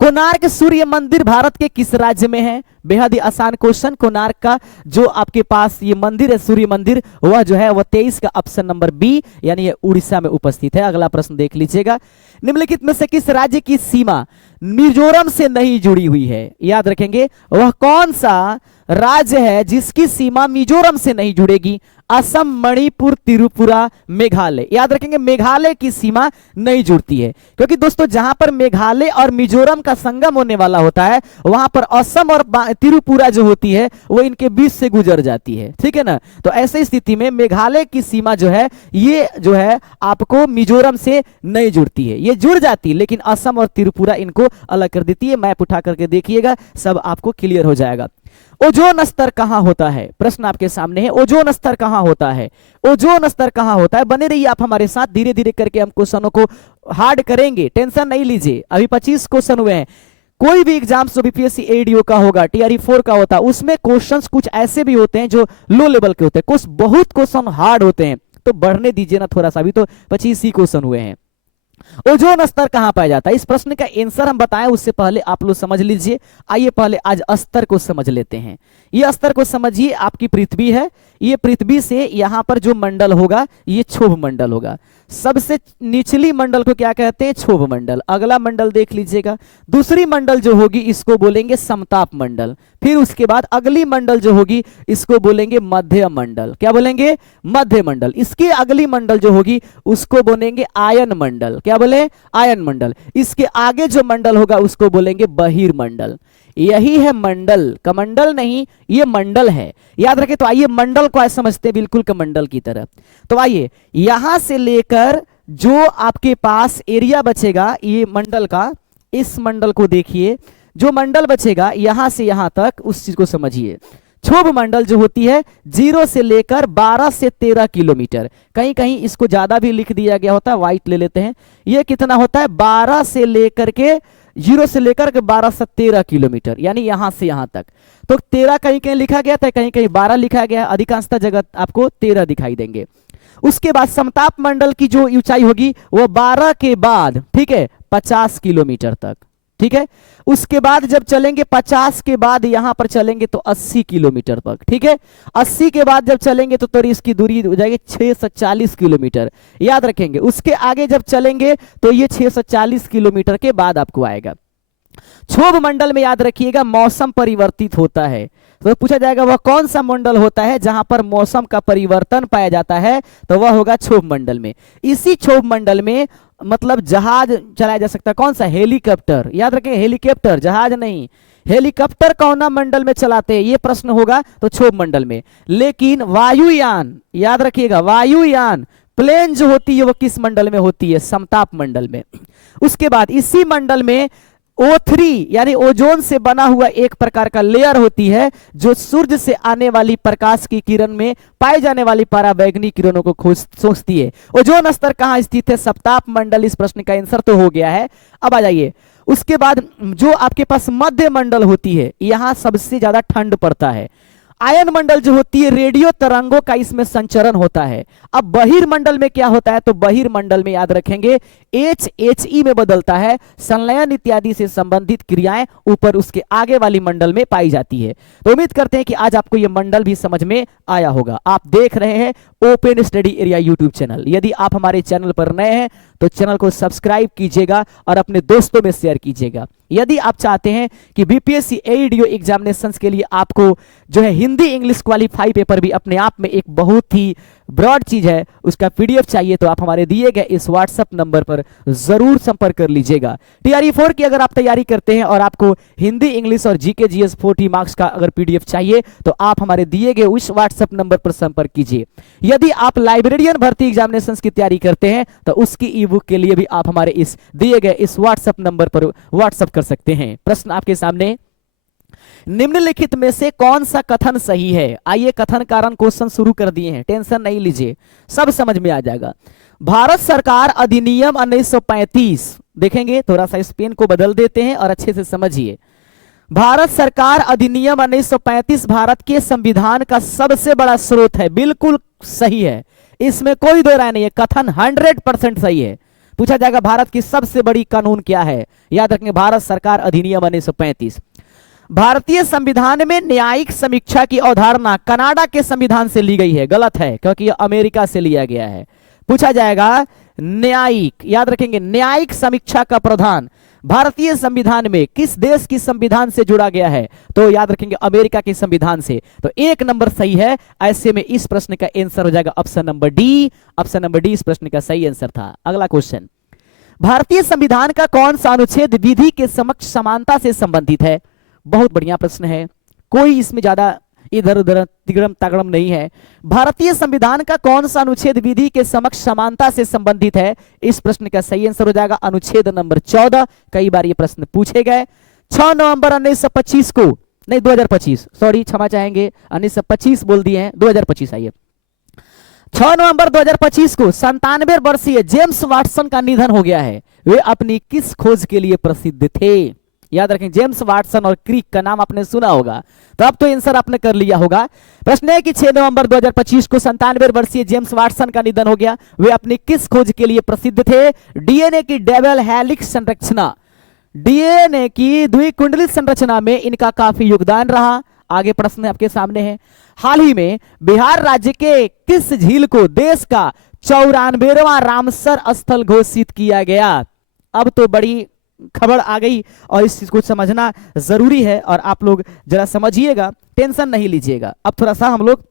कोणार्क सूर्य मंदिर भारत के किस राज्य में है? बेहद ही आसान क्वेश्चन। कोणार्क का जो आपके पास ये मंदिर है, सूर्य मंदिर, वह जो है वह 23 का ऑप्शन नंबर बी यानी ये उड़ीसा में उपस्थित है। अगला प्रश्न देख लीजिएगा, निम्नलिखित में से किस राज्य की सीमा मिजोरम से नहीं जुड़ी हुई है? याद रखेंगे, वह कौन सा राज्य है जिसकी सीमा मिजोरम से नहीं जुड़ेगी? असम, मणिपुर, त्रिपुरा, मेघालय। याद रखेंगे मेघालय की सीमा नहीं जुड़ती है, क्योंकि दोस्तों जहां पर मेघालय और मिजोरम का संगम होने वाला होता है वहां पर असम और त्रिपुरा जो होती है वो इनके बीच से गुजर जाती है, ठीक है ना। तो ऐसी स्थिति में मेघालय की सीमा जो है ये जो है आपको मिजोरम से नहीं जुड़ती है, ये जुड़ जाती है लेकिन असम और त्रिपुरा इनको अलग कर देती है। मैप उठा करके देखिएगा, सब आपको क्लियर हो जाएगा। ओजोन स्तर कहां होता है, प्रश्न आपके सामने है, ओजोन स्तर कहां होता है, ओजोन स्तर कहां होता है। बने रहिए आप हमारे साथ, धीरे धीरे करके हम क्वेश्चनों को हार्ड करेंगे, टेंशन नहीं लीजिए। अभी 25 क्वेश्चन हुए हैं। कोई भी एग्जाम जो बीपीएससी एडीओ का होगा, टीआरई 4 का होता है, उसमें क्वेश्चंस कुछ ऐसे भी होते हैं जो लो लेवल के होते हैं, कुछ बहुत क्वेश्चन हार्ड होते हैं, तो बढ़ने दीजिए ना थोड़ा सा, अभी तो 25 ही क्वेश्चन हुए हैं। ओजोन स्तर कहां पाया जाता है, इस प्रश्न का आंसर हम बताएं उससे पहले आप लोग समझ लीजिए। आइए पहले आज स्तर को समझ लेते हैं। ये स्तर को समझिए, आपकी पृथ्वी है, ये पृथ्वी से यहां पर जो मंडल होगा ये क्षोभ मंडल होगा। सबसे निचली मंडल को क्या कहते हैं, क्षोभ मंडल। अगला मंडल देख लीजिएगा, दूसरी मंडल जो होगी इसको बोलेंगे समताप मंडल। फिर उसके बाद अगली मंडल जो होगी इसको बोलेंगे मध्य मंडल। क्या बोलेंगे, मध्य मंडल। इसकी अगली मंडल जो होगी उसको बोलेंगे आयन मंडल। क्या बोले, आयन मंडल। इसके आगे जो मंडल होगा उसको बोलेंगे बहिर्मंडल। यही है मंडल, कमंडल नहीं, ये मंडल है, याद रखें। तो आइए मंडल को आज समझते हैं बिल्कुल कमंडल की तरह। तो आइए यहां से लेकर जो आपके पास एरिया बचेगा ये मंडल का, इस मंडल को देखिए, जो मंडल बचेगा यहां से यहां तक, उस चीज को समझिए। क्षोभ मंडल जो होती है 0 से लेकर 12 से 13 किलोमीटर, कहीं कहीं इसको ज्यादा भी लिख दिया गया होता है, व्हाइट ले लेते हैं। ये कितना होता है, 12 से लेकर के 0 से लेकर के 12 से 13 किलोमीटर, यानी यहां से यहां तक। तो 13 कहीं कहीं लिखा गया था, कहीं कहीं 12 लिखा गया है, अधिकांशतः जगह आपको 13 दिखाई देंगे। उसके बाद समताप मंडल की जो ऊंचाई होगी वो 12 के बाद, ठीक है, 50 किलोमीटर तक, ठीक है। उसके बाद जब चलेंगे 50 के बाद यहां पर चलेंगे तो 80 किलोमीटर तक, ठीक है। 80 के बाद जब चलेंगे तो इसकी दूरी हो जाएगी 640 किलोमीटर, याद रखेंगे। उसके आगे जब चलेंगे तो ये 640 किलोमीटर के बाद आपको आएगा। क्षोभ मंडल में याद रखिएगा मौसम परिवर्तित होता है, तो पूछा जाएगा वह कौन सा मंडल होता है जहां पर मौसम का परिवर्तन पाया जाता है, तो वह होगा क्षोभ मंडल में। इसी क्षोभ मंडल में मतलब जहाज चलाया जा सकता है, कौन सा, हेलीकॉप्टर। याद रखें, हेलीकॉप्टर, जहाज नहीं, हेलीकॉप्टर कौन मंडल में चलाते हैं, ये प्रश्न होगा तो क्षोभ मंडल में। लेकिन वायुयान, याद रखिएगा, वायुयान प्लेन जो होती है वो किस मंडल में होती है, समताप मंडल में। उसके बाद इसी मंडल में O3 यानी ओजोन से बना हुआ एक प्रकार का लेयर होती है जो सूर्य से आने वाली प्रकाश की किरण में पाई जाने वाली पराबैंगनी किरणों को सोखती है। ओजोन स्तर कहां स्थित है, सप्ताप मंडल। इस प्रश्न का आंसर तो हो गया है। अब आ जाइए, उसके बाद जो आपके पास मध्य मंडल होती है, यहां सबसे ज्यादा ठंड पड़ता है। आयन मंडल जो होती है रेडियो तरंगों का इसमें संचरण होता है। अब बहिर्मंडल में क्या होता है, तो बहिर्मंडल में याद रखेंगे HE में बदलता है, संलयन इत्यादि से संबंधित क्रियाएं ऊपर उसके आगे वाली मंडल में पाई जाती है। तो उम्मीद करते हैं कि आज आपको यह मंडल भी समझ में आया होगा। आप देख रहे हैं open study area YouTube channel. यदि आप हमारे चैनल पर नए हैं तो चैनल को सब्सक्राइब कीजिएगा और अपने दोस्तों में शेयर कीजिएगा। यदि आप चाहते हैं कि बीपीएससी एडीओ एग्जामिनेशंस के लिए आपको जो है हिंदी इंग्लिश क्वालिफाई पेपर भी अपने आप में एक बहुत ही ब्रॉड चीज है, उसका पीडीएफ चाहिए तो आप हमारे दिए गए इस व्हाट्सएप नंबर पर जरूर संपर्क कर लीजिएगा। टीआरई 4 की अगर आप तैयारी करते हैं और आपको हिंदी इंग्लिश और जीके जीएस 40 मार्क्स का अगर पीडीएफ चाहिए तो आप हमारे दिए गए उस व्हाट्सएप नंबर पर संपर्क कीजिए। यदि आप लाइब्रेरियन भर्ती एग्जामिनेशंस की तैयारी करते हैं तो उसकी ई बुक के लिए भी आप हमारे इस दिए गए इस व्हाट्सएप नंबर पर व्हाट्सएप कर सकते हैं। प्रश्न आपके सामने, निम्नलिखित में से कौन सा कथन सही है। आइए कथन कारण क्वेश्चन शुरू कर दिए हैं, टेंशन नहीं लीजिए, सब समझ में आ जाएगा। भारत सरकार अधिनियम 1935, देखेंगे थोड़ा सा इस पेन को बदल देते हैं और अच्छे से समझिए। भारत सरकार अधिनियम 1935 भारत के संविधान का सबसे बड़ा स्रोत है, बिल्कुल सही है, इसमें कोई दो राय नहीं है, कथन 100% सही है। पूछा जाएगा भारत की सबसे बड़ी कानून क्या है, याद रखेंगे भारत सरकार अधिनियम 1935। भारतीय संविधान में न्यायिक समीक्षा की अवधारणा कनाडा के संविधान से ली गई है, गलत है क्योंकि यह अमेरिका से लिया गया है। पूछा जाएगा न्यायिक, याद रखेंगे न्यायिक समीक्षा का प्रावधान भारतीय संविधान में किस देश की संविधान से जुड़ा गया है, तो याद रखेंगे अमेरिका के संविधान से। तो 1 नंबर सही है। ऐसे में इस प्रश्न का आंसर हो जाएगा option number D. Option number D इस प्रश्न का सही आंसर था। अगला क्वेश्चन, भारतीय संविधान का कौन सा अनुच्छेद विधि के समक्ष समानता से संबंधित है। बहुत बढ़िया प्रश्न है, कोई इसमें ज्यादा इधर उधर तिगड़म तगड़म नहीं है। भारतीय संविधान का कौन सा अनुच्छेद विधि के समक्ष समानता से संबंधित है, इस प्रश्न का सही आंसर हो जाएगा अनुच्छेद नंबर 14। कई बार ये प्रश्न पूछे गए। 6 नवंबर 1925 को नहीं 2025, सॉरी क्षमा चाहेंगे, 1925 बोल दिए हैं, 2025 आइए। 6 नवंबर 2025 को 97 वर्षीय जेम्स वाटसन का निधन हो गया है। वे अपनी किस खोज के लिए प्रसिद्ध थे? याद रखें, जेम्स वाटसन और क्रिक का नाम आपने सुना होगा, तो अब तो आंसर आपने कर लिया होगा। प्रश्न है कि 6 नवंबर 2025 को 97 वर्षीय जेम्स वाटसन का निधन हो गया। वे अपनी किस खोज के लिए प्रसिद्ध थे? डीएनए की डबल हेलिक्स संरचना, डीएनए की द्विकुंडलित संरचना में इनका काफी योगदान रहा। आगे प्रश्न आपके सामने है। हाल ही में बिहार राज्य के किस झील को देश का 94वां रामसर स्थल घोषित किया गया? अब तो बड़ी खबर आ गई और इस चीज को समझना जरूरी है, और आप लोग जरा समझिएगा, टेंशन नहीं लीजिएगा। अब थोड़ा सा हम लोग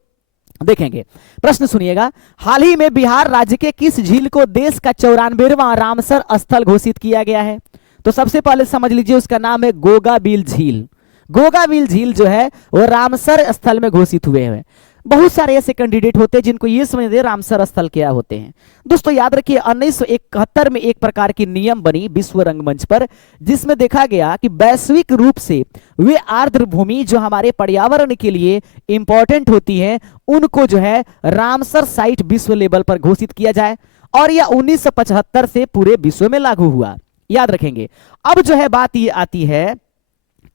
देखेंगे, प्रश्न सुनिएगा। हाल ही में बिहार राज्य के किस झील को देश का 94वां रामसर स्थल घोषित किया गया है? तो सबसे पहले समझ लीजिए, उसका नाम है गोगाबिल झील। गोगाबिल झील जो है वो रामसर स्थल में घोषित हुए हैं। बहुत सारे ऐसे कैंडिडेट होते हैं जिनको ये समझते हैं रामसर स्थल क्या होते हैं। दोस्तों याद रखिए, 1971 में एक प्रकार की नियम बनी विश्व रंगमंच पर, जिसमें देखा गया कि वैश्विक रूप से वे आर्द्र भूमि जो हमारे पर्यावरण के लिए इंपॉर्टेंट होती हैं, उनको जो है रामसर साइट विश्व लेवल पर घोषित किया जाए, और यह 1975 से पूरे विश्व में लागू हुआ। याद रखेंगे। अब जो है बात ये आती है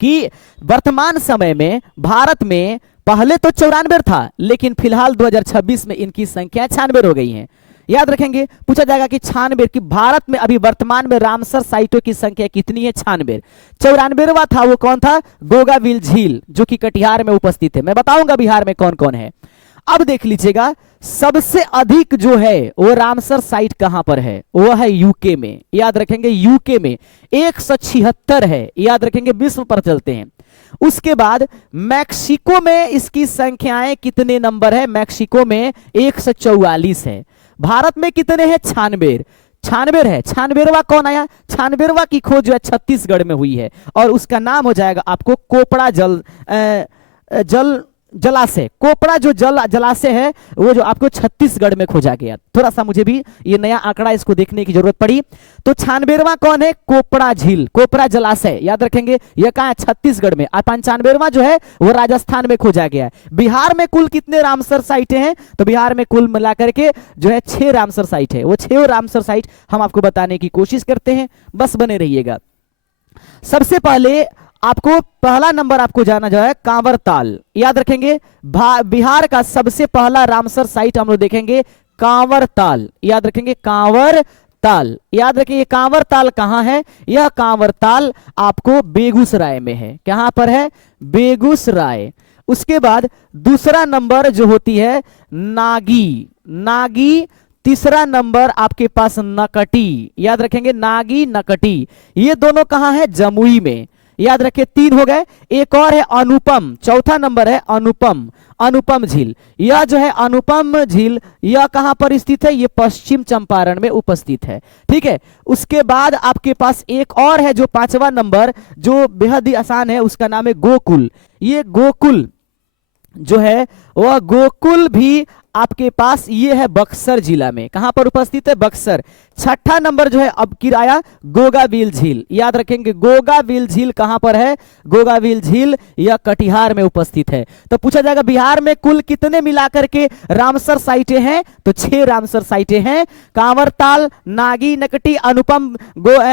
कि वर्तमान समय में भारत में पहले तो 94 था, लेकिन फिलहाल 2026 में इनकी संख्या 96 हो गई है। याद रखेंगे, पूछा जाएगा कि 96 कि भारत में अभी वर्तमान में रामसर साइटों की संख्या कितनी है? 96। 94वां था वो कौन था? गोगाबिल झील, जो कि कटिहार में उपस्थित है। मैं बताऊंगा बिहार में कौन कौन है। अब देख लीजिएगा, सबसे अधिक जो है वो रामसर साइट कहां पर है? वो है यूके में। याद रखेंगे, यूके में 176 है। याद रखेंगे, विश्व पर चलते हैं। उसके बाद मैक्सिको में इसकी संख्याएं कितने नंबर है? मैक्सिको में 144 है। भारत में कितने हैं? 96। 96 है। 96वां कौन आया? 96वां की खोज जो है छत्तीसगढ़ में हुई है, और उसका नाम हो जाएगा आपको कोपड़ा जलाशय। कोपड़ा जो जलाशय है वो जो आपको छत्तीसगढ़ में खोजा गया। थोड़ा सा मुझे भी ये नया आंकड़ा इसको देखने की जरूरत पड़ी। तो 96वां कौन है? कोपड़ा झील, कोपड़ा जलाशय। याद रखेंगे, ये कहां है? छत्तीसगढ़ में। और 95वां जो है वो राजस्थान में खोजा गया है। बिहार में कुल कितने रामसर साइटें हैं? तो बिहार में कुल मिलाकर के जो है 6 रामसर साइट है। वो 6 रामसर साइट हम आपको बताने की कोशिश करते हैं, बस बने रहिएगा। सबसे पहले आपको पहला नंबर आपको जाना जो है कांवर ताल। याद रखेंगे, बिहार का सबसे पहला रामसर साइट हम लोग देखेंगे कांवर ताल। याद रखेंगे, कांवर ताल। याद रखेंगे, ये कांवर ताल कहां है? यह कांवर ताल आपको बेगूसराय में है। कहां पर है? बेगूसराय। उसके बाद दूसरा नंबर जो होती है नागी, नागी। तीसरा नंबर आपके पास नकटी। याद रखेंगे, नागी नकटी। ये दोनों कहां है? जमुई में। याद रखिए, 3 हो गए। एक और है अनुपम, चौथा नंबर है अनुपम, अनुपम झील। यह जो है अनुपम झील, यह कहां पर स्थित है? ये पश्चिम चंपारण में उपस्थित है। ठीक है। उसके बाद आपके पास एक और है जो 5वां नंबर, जो बेहद ही आसान है, उसका नाम है गोकुल। ये गोकुल जो है वह गोकुल भी आपके पास ये है बक्सर जिला में। कहां पर उपस्थित है? बक्सर। छठा नंबर जो है अब किराया गोगाबिल झील। याद रखेंगे, गोगाबिल झील कहां पर है? गोगाबिल झील यह कटिहार में उपस्थित है। तो पूछा जाएगा बिहार में कुल कितने मिलाकर के रामसर साइटें हैं? तो 6 रामसर साइटें हैं। कांवरताल, नागी नकटी, अनुपम,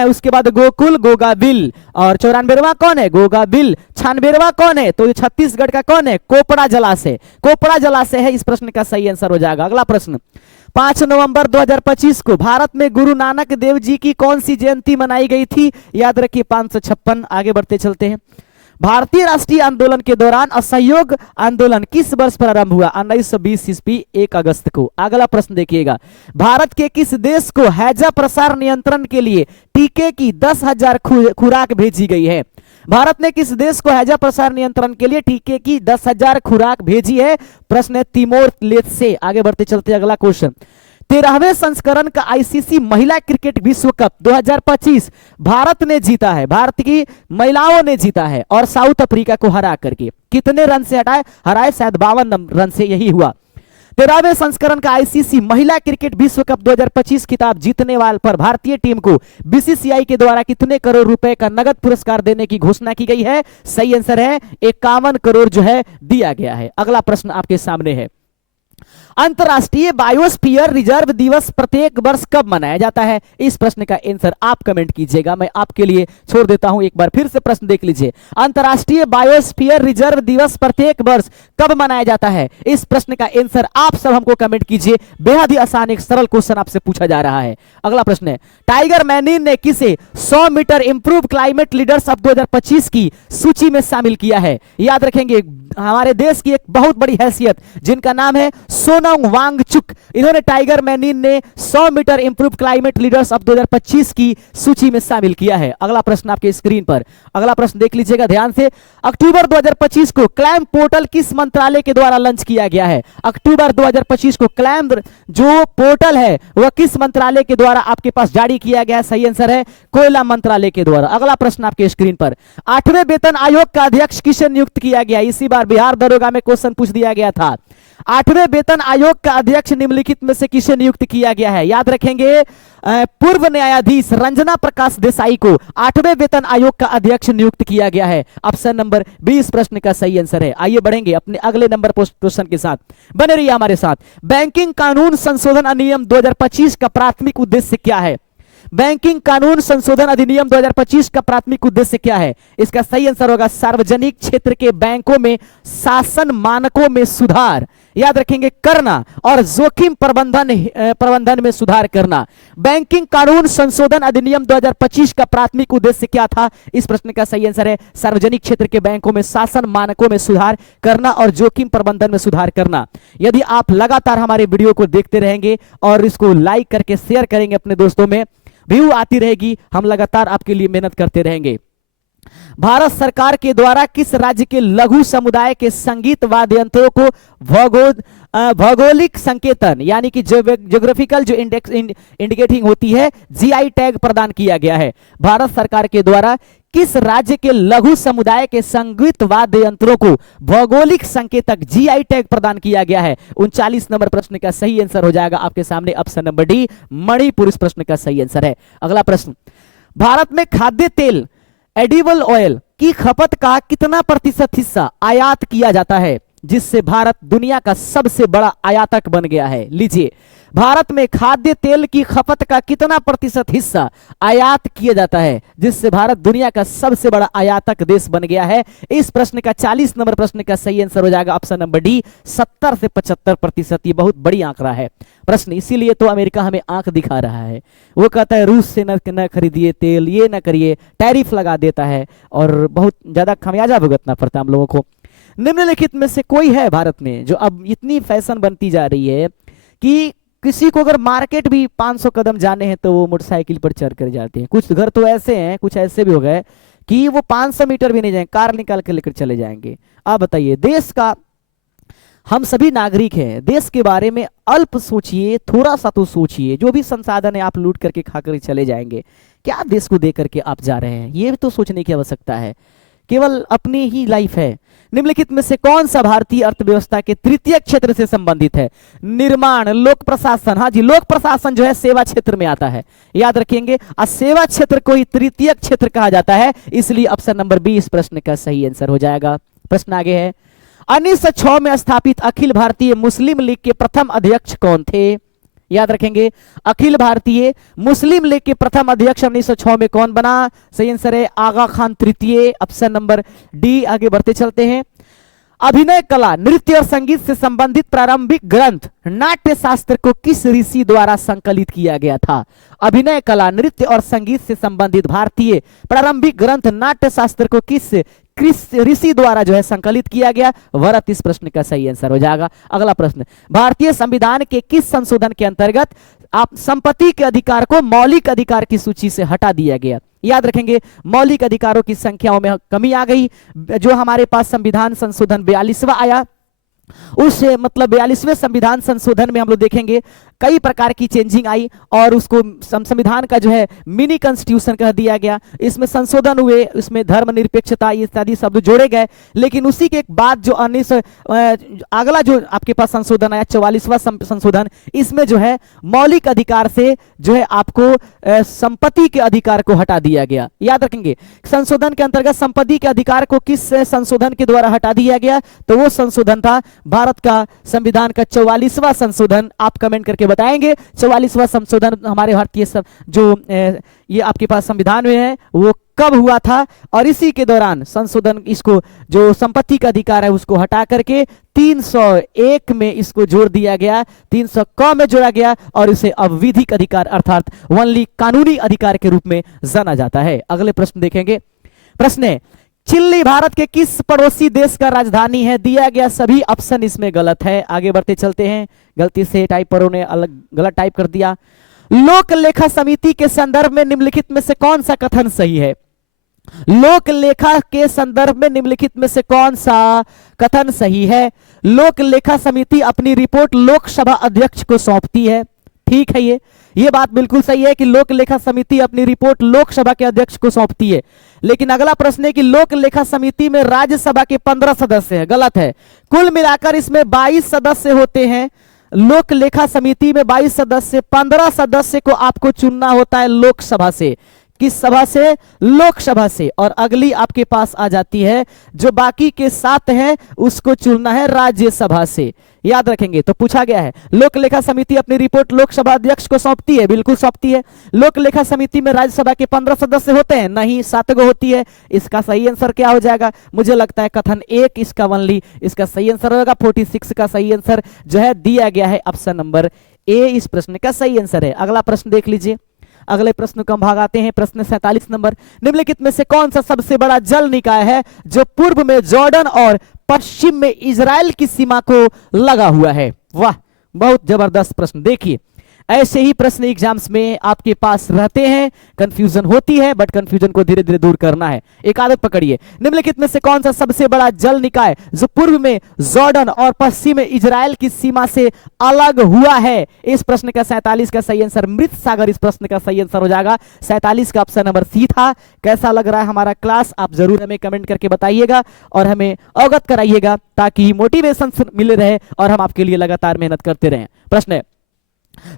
उसके बाद गोकुल, गोगाबिल। और 94वां कौन है? गोगाबिल। 96वां कौन है? तो ये छत्तीसगढ़ का कौन है? कोपड़ा जलाशय। कोपड़ा जलाशय है। इस प्रश्न का सही आंसर हो जाएगा। अगला प्रश्न, 5 नवंबर 2025 को भारत में गुरु नानक देव जी की कौन सी जयंती मनाई गई थी? याद रखिए, 556। आगे बढ़ते चलते हैं। भारतीय राष्ट्रीय आंदोलन के दौरान असहयोग आंदोलन किस वर्ष प्रारंभ हुआ? 1920 ईस्वी 1 अगस्त को। अगला प्रश्न देखिएगा, भारत के किस देश को हैजा प्रसार नियंत्रण के लिए टीके की 10,000 खुराक भेजी गई है? भारत ने किस देश को हैजा प्रसार नियंत्रण के लिए टीके की 10,000 खुराक भेजी है? प्रश्न है तिमोर लेत्से। आगे बढ़ते चलते अगला क्वेश्चन, 13वें संस्करण का आईसीसी महिला क्रिकेट विश्व कप 2025 भारत ने जीता है। भारत की महिलाओं ने जीता है और साउथ अफ्रीका को हरा करके। कितने रन से हराए? शायद 52 रन से यही हुआ। 13वें संस्करण का आईसीसी महिला क्रिकेट विश्व कप 2025 खिताब जीतने वाले पर भारतीय टीम को बीसीसीआई के द्वारा कितने करोड़ रुपए का नगद पुरस्कार देने की घोषणा की गई है? सही आंसर है 51 करोड़ जो है दिया गया है। अगला प्रश्न आपके सामने है, अंतरराष्ट्रीय बायोस्फीयर रिजर्व दिवस प्रत्येक वर्ष कब मनाया जाता है? इस प्रश्न का आंसर आप कमेंट कीजिएगा, मैं आपके लिए छोड़ देता हूं। एक बार फिर से प्रश्न देख लीजिए, अंतरराष्ट्रीय बायोस्फीयर रिजर्व दिवस प्रत्येक वर्ष कब मनाया जाता है? इस प्रश्न का आंसर आप सब हमको कमेंट कीजिए। बेहद ही आसान एक सरल क्वेश्चन आपसे पूछा जा रहा है। अगला प्रश्न है, टाइगर मैनीन ने किसे 100 metre improve climate leaders of 2025 की सूची में शामिल किया है? याद रखेंगे, हमारे देश की एक बहुत बड़ी हैसियत जिनका नाम है सोनम वांगचुक, इन्होंने टाइगर मैनीन ने 100 metre improve climate leaders of 2025 की सूची में शामिल किया है। अगला प्रश्न आपके स्क्रीन पर, अगला प्रश्न देख लीजिएगा ध्यान से। अक्टूबर 2025 को क्लाइम पोर्टल किस मंत्रालय के द्वारा लॉन्च किया गया है? अक्टूबर 2025 को क्लाइम जो पोर्टल है वह किस मंत्रालय के द्वारा आपके पास जारी किया गया? सही आंसर है कोयला मंत्रालय के द्वारा। अगला प्रश्न आपके स्क्रीन पर, 8वें वेतन आयोग का अध्यक्ष किसे नियुक्त किया गया? इसी बार बिहार दरोगा में क्वेश्चन पूछ दिया गया था। 8वें वेतन आयोग का अध्यक्ष निम्नलिखित में से किसे नियुक्त किया गया है? याद रखेंगे, पूर्व न्यायाधीश रंजना प्रकाश देसाई को 8वें वेतन आयोग का अध्यक्ष नियुक्त किया गया है। ऑप्शन नंबर 20 प्रश्न का सही आंसर है। आइए बढ़ेंगे अपने अगले नंबर क्वेश्चन के साथ, बने रहिए हमारे साथ। बैंकिंग कानून संशोधन अधिनियम 2025 का प्राथमिक उद्देश्य क्या है? बैंकिंग कानून संशोधन अधिनियम 2025 का प्राथमिक उद्देश्य क्या है? इसका सही आंसर होगा सार्वजनिक क्षेत्र के बैंकों में शासन मानकों में सुधार, याद रखेंगे, करना और जोखिम प्रबंधन में सुधार करना। बैंकिंग कानून संशोधन अधिनियम 2025 का प्राथमिक उद्देश्य क्या था? इस प्रश्न का सही आंसर है सार्वजनिक क्षेत्र के बैंकों में शासन मानकों में सुधार करना और जोखिम प्रबंधन में सुधार करना। यदि आप लगातार हमारे वीडियो को देखते रहेंगे और इसको लाइक करके शेयर करेंगे अपने दोस्तों में, व्यू आती रहेगी, हम लगातार आपके लिए मेहनत करते रहेंगे। भारत सरकार के द्वारा किस राज्य के लघु समुदाय के संगीत वाद्य यंत्रों को भौगोलिक संकेतन यानी कि ज्योग्राफिकल जो इंडिकेटिंग होती है जीआई टैग प्रदान किया गया है? भारत सरकार के द्वारा किस राज्य के लघु समुदाय के संगीत वाद्य यंत्रों को भौगोलिक संकेतक जीआई टैग प्रदान किया गया है? 39 नंबर प्रश्न का सही आंसर हो जाएगा आपके सामने ऑप्शन नंबर डी, मणिपुर इस प्रश्न का सही आंसर है। अगला प्रश्न, भारत में खाद्य तेल एडिबल ऑयल की खपत का कितना प्रतिशत हिस्सा आयात किया जाता है, जिससे भारत दुनिया का सबसे बड़ा आयातक बन गया है? लीजिए, भारत में खाद्य तेल की खपत का कितना प्रतिशत हिस्सा आयात किया जाता है जिससे भारत दुनिया का सबसे बड़ा आयातक देश बन गया है? इस प्रश्न का 40 नंबर प्रश्न का सही आंसर हो जाएगा ऑप्शन नंबर डी, 70 से 75%। ये बहुत बड़ी आंकड़ा है प्रश्न, इसीलिए तो अमेरिका हमें आंख दिखा रहा है। वो कहता है रूस से न खरीदिए तेल, ये न करिए, टैरिफ लगा देता है और बहुत ज्यादा खमियाजा भुगतना पड़ता है हम लोगों को। निम्नलिखित में से कोई है भारत में जो अब इतनी फैशन बनती जा रही है कि किसी को अगर मार्केट भी 500 कदम जाने हैं तो वो मोटरसाइकिल पर चढ़ कर जाते हैं। कुछ घर तो ऐसे हैं, कुछ ऐसे भी हो गए कि वो 500 मीटर भी नहीं जाएंगे, कार निकाल कर लेकर चले जाएंगे। आप बताइए, देश का हम सभी नागरिक हैं, देश के बारे में अल्प सोचिए, थोड़ा सा तो सोचिए। जो भी संसाधन है आप लूट करके खा कर चले जाएंगे, क्या देश को दे करके आप जा रहे हैं? ये भी तो सोचने की आवश्यकता है, केवल अपनी ही लाइफ है। निम्नलिखित में से कौन सा भारतीय अर्थव्यवस्था के तृतीय क्षेत्र से संबंधित है? निर्माण, लोक प्रशासन। हाँ जी, लोक प्रशासन जो है सेवा क्षेत्र में आता है, याद रखेंगे। सेवा क्षेत्र को ही तृतीय क्षेत्र कहा जाता है, इसलिए ऑप्शन नंबर बी इस प्रश्न का सही आंसर हो जाएगा। प्रश्न आगे है, 1906 में स्थापित अखिल भारतीय मुस्लिम लीग के प्रथम अध्यक्ष कौन थे? याद रखेंगे, अखिल भारतीय मुस्लिम लीग के प्रथम अध्यक्ष 1906 में कौन बना? सही आंसर है आगा खान तृतीय, ऑप्शन नंबर डी। आगे बढ़ते चलते हैं, अभिनय कला, नृत्य और संगीत से संबंधित प्रारंभिक ग्रंथ नाट्य शास्त्र को किस ऋषि द्वारा संकलित किया गया था? अभिनय कला, नृत्य और संगीत से संबंधित भारतीय प्रारंभिक ग्रंथ नाट्य शास्त्र को किस ऋषि द्वारा जो है संकलित किया गया? भरत इस प्रश्न का सही आंसर हो जाएगा। अगला प्रश्न, भारतीय संविधान के किस संशोधन के अंतर्गत आप संपत्ति के अधिकार को मौलिक अधिकार की सूची से हटा दिया गया? याद रखेंगे, मौलिक अधिकारों की संख्याओं में कमी आ गई। जो हमारे पास संविधान संशोधन 42वां आया, उस मतलब 42वें संविधान संशोधन में हम लोग देखेंगे कई प्रकार की चेंजिंग आई और उसको संविधान का जो है मिनी कॉन्स्टिट्यूशन कह दिया गया। इसमें संशोधन हुए, इसमें धर्मनिरपेक्षता इत्यादि शब्द जोड़े गए। लेकिन उसी के बाद जो अगला जो आपके पास संशोधन आया 44वां संशोधन, इसमें जो है मौलिक अधिकार से जो है आपको संपत्ति के अधिकार को हटा दिया गया। याद रखेंगे संशोधन के अंतर्गत संपत्ति के अधिकार को किस संशोधन के द्वारा हटा दिया गया, तो वो संशोधन था भारत का संविधान का 44वां संशोधन। आप कमेंट करके बताएंगे 44वां संशोधन हमारे भारतीय जो ये आपके पास संविधान में है वो कब हुआ था। और इसी के दौरान संशोधन इसको जो संपत्ति का अधिकार है उसको हटा करके 301 में इसको जोड़ दिया गया, 300 क में जोड़ा गया और इसे अब विधिक अधिकार अर्थात ओनली कानूनी अधिकार के रूप में जाना जाता है। अगले प्रश्न देखेंगे। प्रश्न है चिल्ली भारत के किस पड़ोसी देश का राजधानी है? दिया गया सभी ऑप्शन इसमें गलत है। आगे बढ़ते चलते हैं। गलती से टाइपरों ने अलग गलत टाइप कर दिया। लोक लेखा समिति के संदर्भ में निम्नलिखित में से कौन सा कथन सही है? लोक लेखा के संदर्भ में निम्नलिखित में से कौन सा कथन सही है? लोक लेखा समिति अपनी रिपोर्ट लोकसभा अध्यक्ष को सौंपती है। ठीक है, ये बात बिल्कुल सही है कि लोक लेखा समिति अपनी रिपोर्ट लोकसभा के अध्यक्ष को सौंपती है। लेकिन अगला प्रश्न है कि लोक लेखा समिति में राज्यसभा के 15 सदस्य हैं। गलत है। कुल मिलाकर इसमें 22 सदस्य होते हैं। लोक लेखा समिति में 22 सदस्य, 15 सदस्य को आपको चुनना होता है लोकसभा से। किस सभा से? लोकसभा से। और अगली आपके पास आ जाती है जो बाकी के 7 हैं उसको चुनना है राज्यसभा से। याद रखेंगे। तो पूछा गया है लोक लेखा समिति अपनी रिपोर्ट लोकसभा अध्यक्ष को सौंपती है। बिल्कुल सौंपती है। लोक लेखा समिति में राज्यसभा के 15 सदस्य होते हैं? नहीं, 7 गो होती है। इसका सही आंसर क्या हो जाएगा? मुझे लगता है कथन 1 इसका ओनली इसका सही आंसर होगा। 46 का सही आंसर जो है दिया गया है ऑप्शन नंबर ए इस प्रश्न का सही आंसर है। अगला प्रश्न देख लीजिए। अगले प्रश्न को हम भागाते हैं। प्रश्न 47 नंबर। निम्नलिखित में से कौन सा सबसे बड़ा जल निकाय है जो पूर्व में जॉर्डन और पश्चिम में इजराइल की सीमा को लगा हुआ है? वाह, बहुत जबरदस्त प्रश्न। देखिए ऐसे ही प्रश्न एग्जाम्स में आपके पास रहते हैं, कंफ्यूजन होती है, बट कंफ्यूजन को धीरे धीरे दूर करना है। एक आदत पकड़िए। निम्नलिखित में से कौन सा सबसे बड़ा जल निकाय जो पूर्व में जॉर्डन और पश्चिम में इजराइल की सीमा से अलग हुआ है? इस प्रश्न का 47 का सही आंसर मृत सागर इस प्रश्न का सही आंसर हो जाएगा। 47 का ऑप्शन नंबर सी था। कैसा लग रहा है हमारा क्लास? आप जरूर हमें कमेंट करके बताइएगा और हमें अवगत कराइएगा ताकि मोटिवेशन मिले रहे और हम आपके लिए लगातार मेहनत करते रहें। प्रश्न है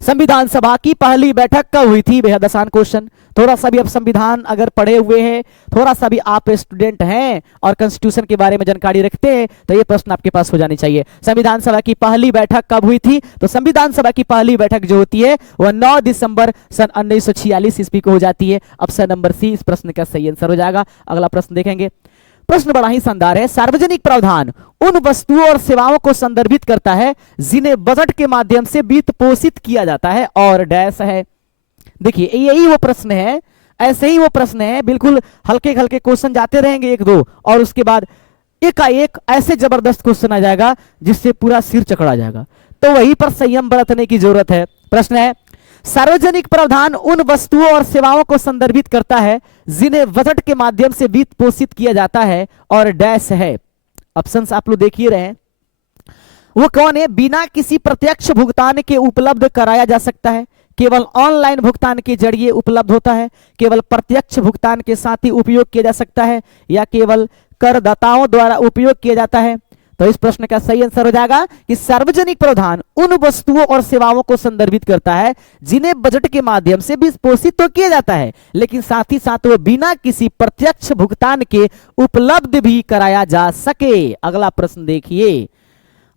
संविधान सभा की पहली बैठक कब हुई थी? बेहद आसान क्वेश्चन। थोड़ा सा भी आप संविधान अगर पढ़े हुए हैं, थोड़ा सा भी आप स्टूडेंट हैं और कॉन्स्टिट्यूशन के बारे में जानकारी रखते हैं तो ये प्रश्न आपके पास हो जानी चाहिए। संविधान सभा की पहली बैठक कब हुई थी? तो संविधान सभा की पहली बैठक जो होती है वह 9 दिसंबर सन 1946 ईस्वी को हो जाती है। ऑप्शन नंबर सी इस प्रश्न का सही आंसर हो जाएगा। अगला प्रश्न देखेंगे। प्रश्न बड़ा ही शानदार है। सार्वजनिक प्रावधान उन वस्तुओं और सेवाओं को संदर्भित करता है जिन्हें बजट के माध्यम से वित्त पोषित किया जाता है और डैश है। देखिए यही वो प्रश्न है, ऐसे ही वो प्रश्न है। बिल्कुल हल्के हल्के क्वेश्चन जाते रहेंगे 1-2 और उसके बाद एकाएक ऐसे जबरदस्त क्वेश्चन आ जाएगा जिससे पूरा सिर चकरा जाएगा। तो वहीं पर संयम बरतने की जरूरत है। प्रश्न है सार्वजनिक प्रावधान उन वस्तुओं और सेवाओं को संदर्भित करता है जिन्हें बजट के माध्यम से वित्त पोषित किया जाता है और डैश है। ऑप्शंस आप लोग देखिए रहे। वो कौन है? बिना किसी प्रत्यक्ष भुगतान के उपलब्ध कराया जा सकता है, केवल ऑनलाइन भुगतान के जरिए उपलब्ध होता है, केवल प्रत्यक्ष भुगतान के साथ ही उपयोग किया जा सकता है या केवल करदाताओं द्वारा उपयोग किया जाता है। तो इस प्रश्न का सही आंसर हो जाएगा कि सार्वजनिक प्रावधान उन वस्तुओं और सेवाओं को संदर्भित करता है जिन्हें बजट के माध्यम से भी पोषित तो किया जाता है लेकिन साथ ही साथ वो बिना किसी प्रत्यक्ष भुगतान के उपलब्ध भी कराया जा सके। अगला प्रश्न देखिए।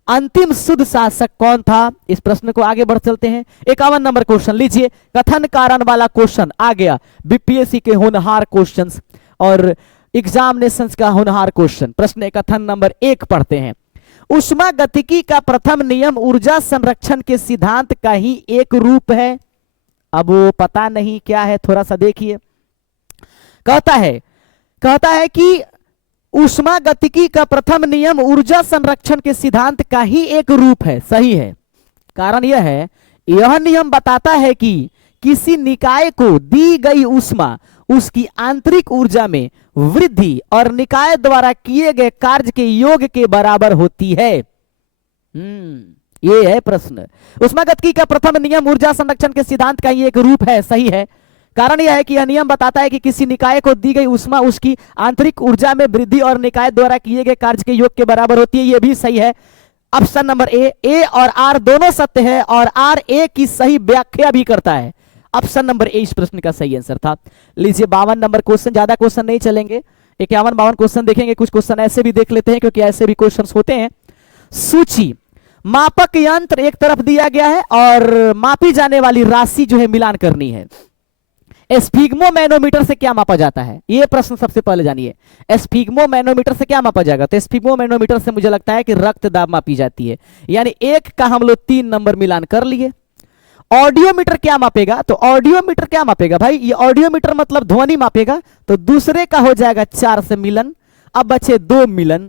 अंतिम शुद्ध शासक कौन था? इस प्रश्न को आगे बढ़ चलते हैं। 51 नंबर क्वेश्चन लीजिए। कथन कारण वाला क्वेश्चन आ गया। बीपीएससी के होनहार क्वेश्चंस और एग्जामिनेशंस का होनहार क्वेश्चन। प्रश्न कथन नंबर 1 पढ़ते हैं। ऊष्मागतिकी का प्रथम नियम ऊर्जा संरक्षण के सिद्धांत का ही एक रूप है। अब वो पता नहीं क्या है, थोड़ा सा देखिए। कहता है कि ऊष्मागतिकी का प्रथम नियम ऊर्जा संरक्षण के सिद्धांत का ही एक रूप है। सही है। कारण यह है, यह नियम बताता है कि किसी निकाय को दी गई ऊष्मा उसकी आंतरिक ऊर्जा में वृद्धि और निकाय द्वारा किए गए कार्य के योग के बराबर होती है। ये है प्रश्न। उष्मागतिकी का प्रथम नियम ऊर्जा संरक्षण के सिद्धांत का ही एक रूप है, सही है। कारण यह है कि यह नियम बताता है कि किसी निकाय को दी गई उष्मा उसकी आंतरिक ऊर्जा में वृद्धि और निकाय द्वारा किए गए कार्य के योग के बराबर होती है। यह भी सही है। ऑप्शन नंबर ए और आर दोनों सत्य है और आर ए की सही व्याख्या भी करता है। ऑप्शन नंबर ए इस प्रश्न का सही आंसर था। लीजिए 52 नंबर क्वेश्चन, ज्यादा क्वेश्चन नहीं चलेंगे, 51-52 क्वेश्चन देखेंगे। कुछ क्वेश्चन ऐसे भी देख लेते हैं क्योंकि ऐसे भी क्वेश्चन होते हैं। सूची, मापक यंत्र एक तरफ दिया गया है और मापी जाने वाली राशि जो है मिलान करनी है। स्फिग्मोमैनोमीटर से क्या मापा जाता है, ये प्रश्न सबसे पहले जानिए। स्फिग्मोमैनोमीटर से क्या मापा जाएगा, तो स्फिग्मोमैनोमीटर से मुझे लगता है कि रक्त दाब मापी जाती है, यानी एक का हम लोग 3 नंबर मिलान कर लिए। ऑडियोमीटर क्या मापेगा, तो ऑडियोमीटर क्या मापेगा भाई, ये ऑडियोमीटर मतलब ध्वनि मापेगा, तो दूसरे का हो जाएगा 4 से मिलन, अब बचे 2 मिलन।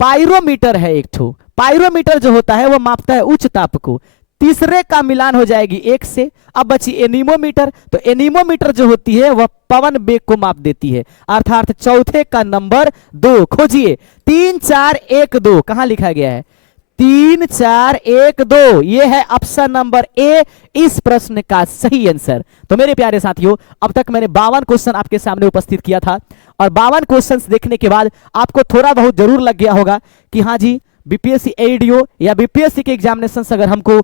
पायरोमीटर है एक ठो, पायरोमीटर जो होता है वो मापता है उच्च ताप को, तीसरे का मिलान हो जाएगी 1 से। अब बची एनीमोमीटर, तो एनीमोमीटर जो होती है वह पवन वेग को माप देती है, अर्थात चौथे का नंबर 2। खोजिए 3 4 1 2 कहां लिखा गया है, 3 4 1 2, ये है ऑप्शन नंबर ए इस प्रश्न का सही आंसर। तो मेरे प्यारे साथियों, अब तक मैंने 52 क्वेश्चन आपके सामने उपस्थित किया था और 52 क्वेश्चंस देखने के बाद आपको थोड़ा बहुत जरूर लग गया होगा कि हाँ जी बीपीएससी एडीओ या बीपीएससी के एग्जामिनेशन अगर हमको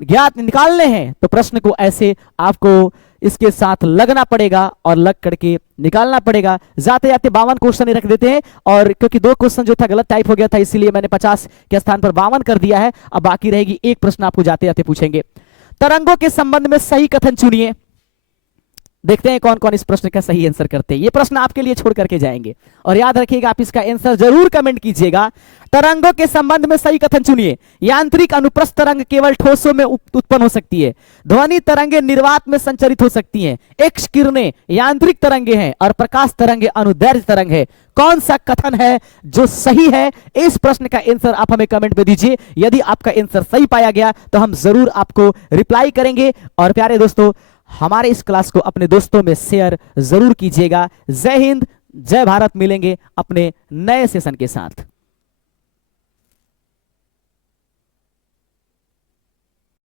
ज्ञात निकालने हैं तो प्रश्न को ऐसे आपको इसके साथ लगना पड़ेगा और लग करके निकालना पड़ेगा। जाते जाते 52 क्वेश्चन ही रख देते हैं, और क्योंकि 2 क्वेश्चन जो था गलत टाइप हो गया था इसीलिए मैंने 50 के स्थान पर 52 कर दिया है। अब बाकी रहेगी एक प्रश्न आपको जाते जाते पूछेंगे। तरंगों के संबंध में सही कथन चुनिए। देखते हैं कौन कौन इस प्रश्न का सही आंसर करते हैं। ये प्रश्न आपके लिए छोड़ करके जाएंगे और याद रखिएगा आप इसका आंसर जरूर कमेंट कीजिएगा। तरंगों के संबंध में सही कथन चुनिए। यांत्रिक अनुप्रस्थ तरंग केवल ठोसों में उत्पन्न हो सकती है। ध्वनि तरंगे निर्वात में संचरित हो सकती हैं। एक्स किरणें यांत्रिक तरंगे हैं और प्रकाश तरंगे अनुदैर्घ्य तरंग है। कौन सा कथन है जो सही है, इस प्रश्न का आंसर आप हमें कमेंट में दीजिए। यदि आपका आंसर सही पाया गया तो हम जरूर आपको रिप्लाई करेंगे। और प्यारे दोस्तों, हमारे इस क्लास को अपने दोस्तों में शेयर जरूर कीजिएगा। जय हिंद, जय भारत। मिलेंगे अपने नए सेशन के साथ।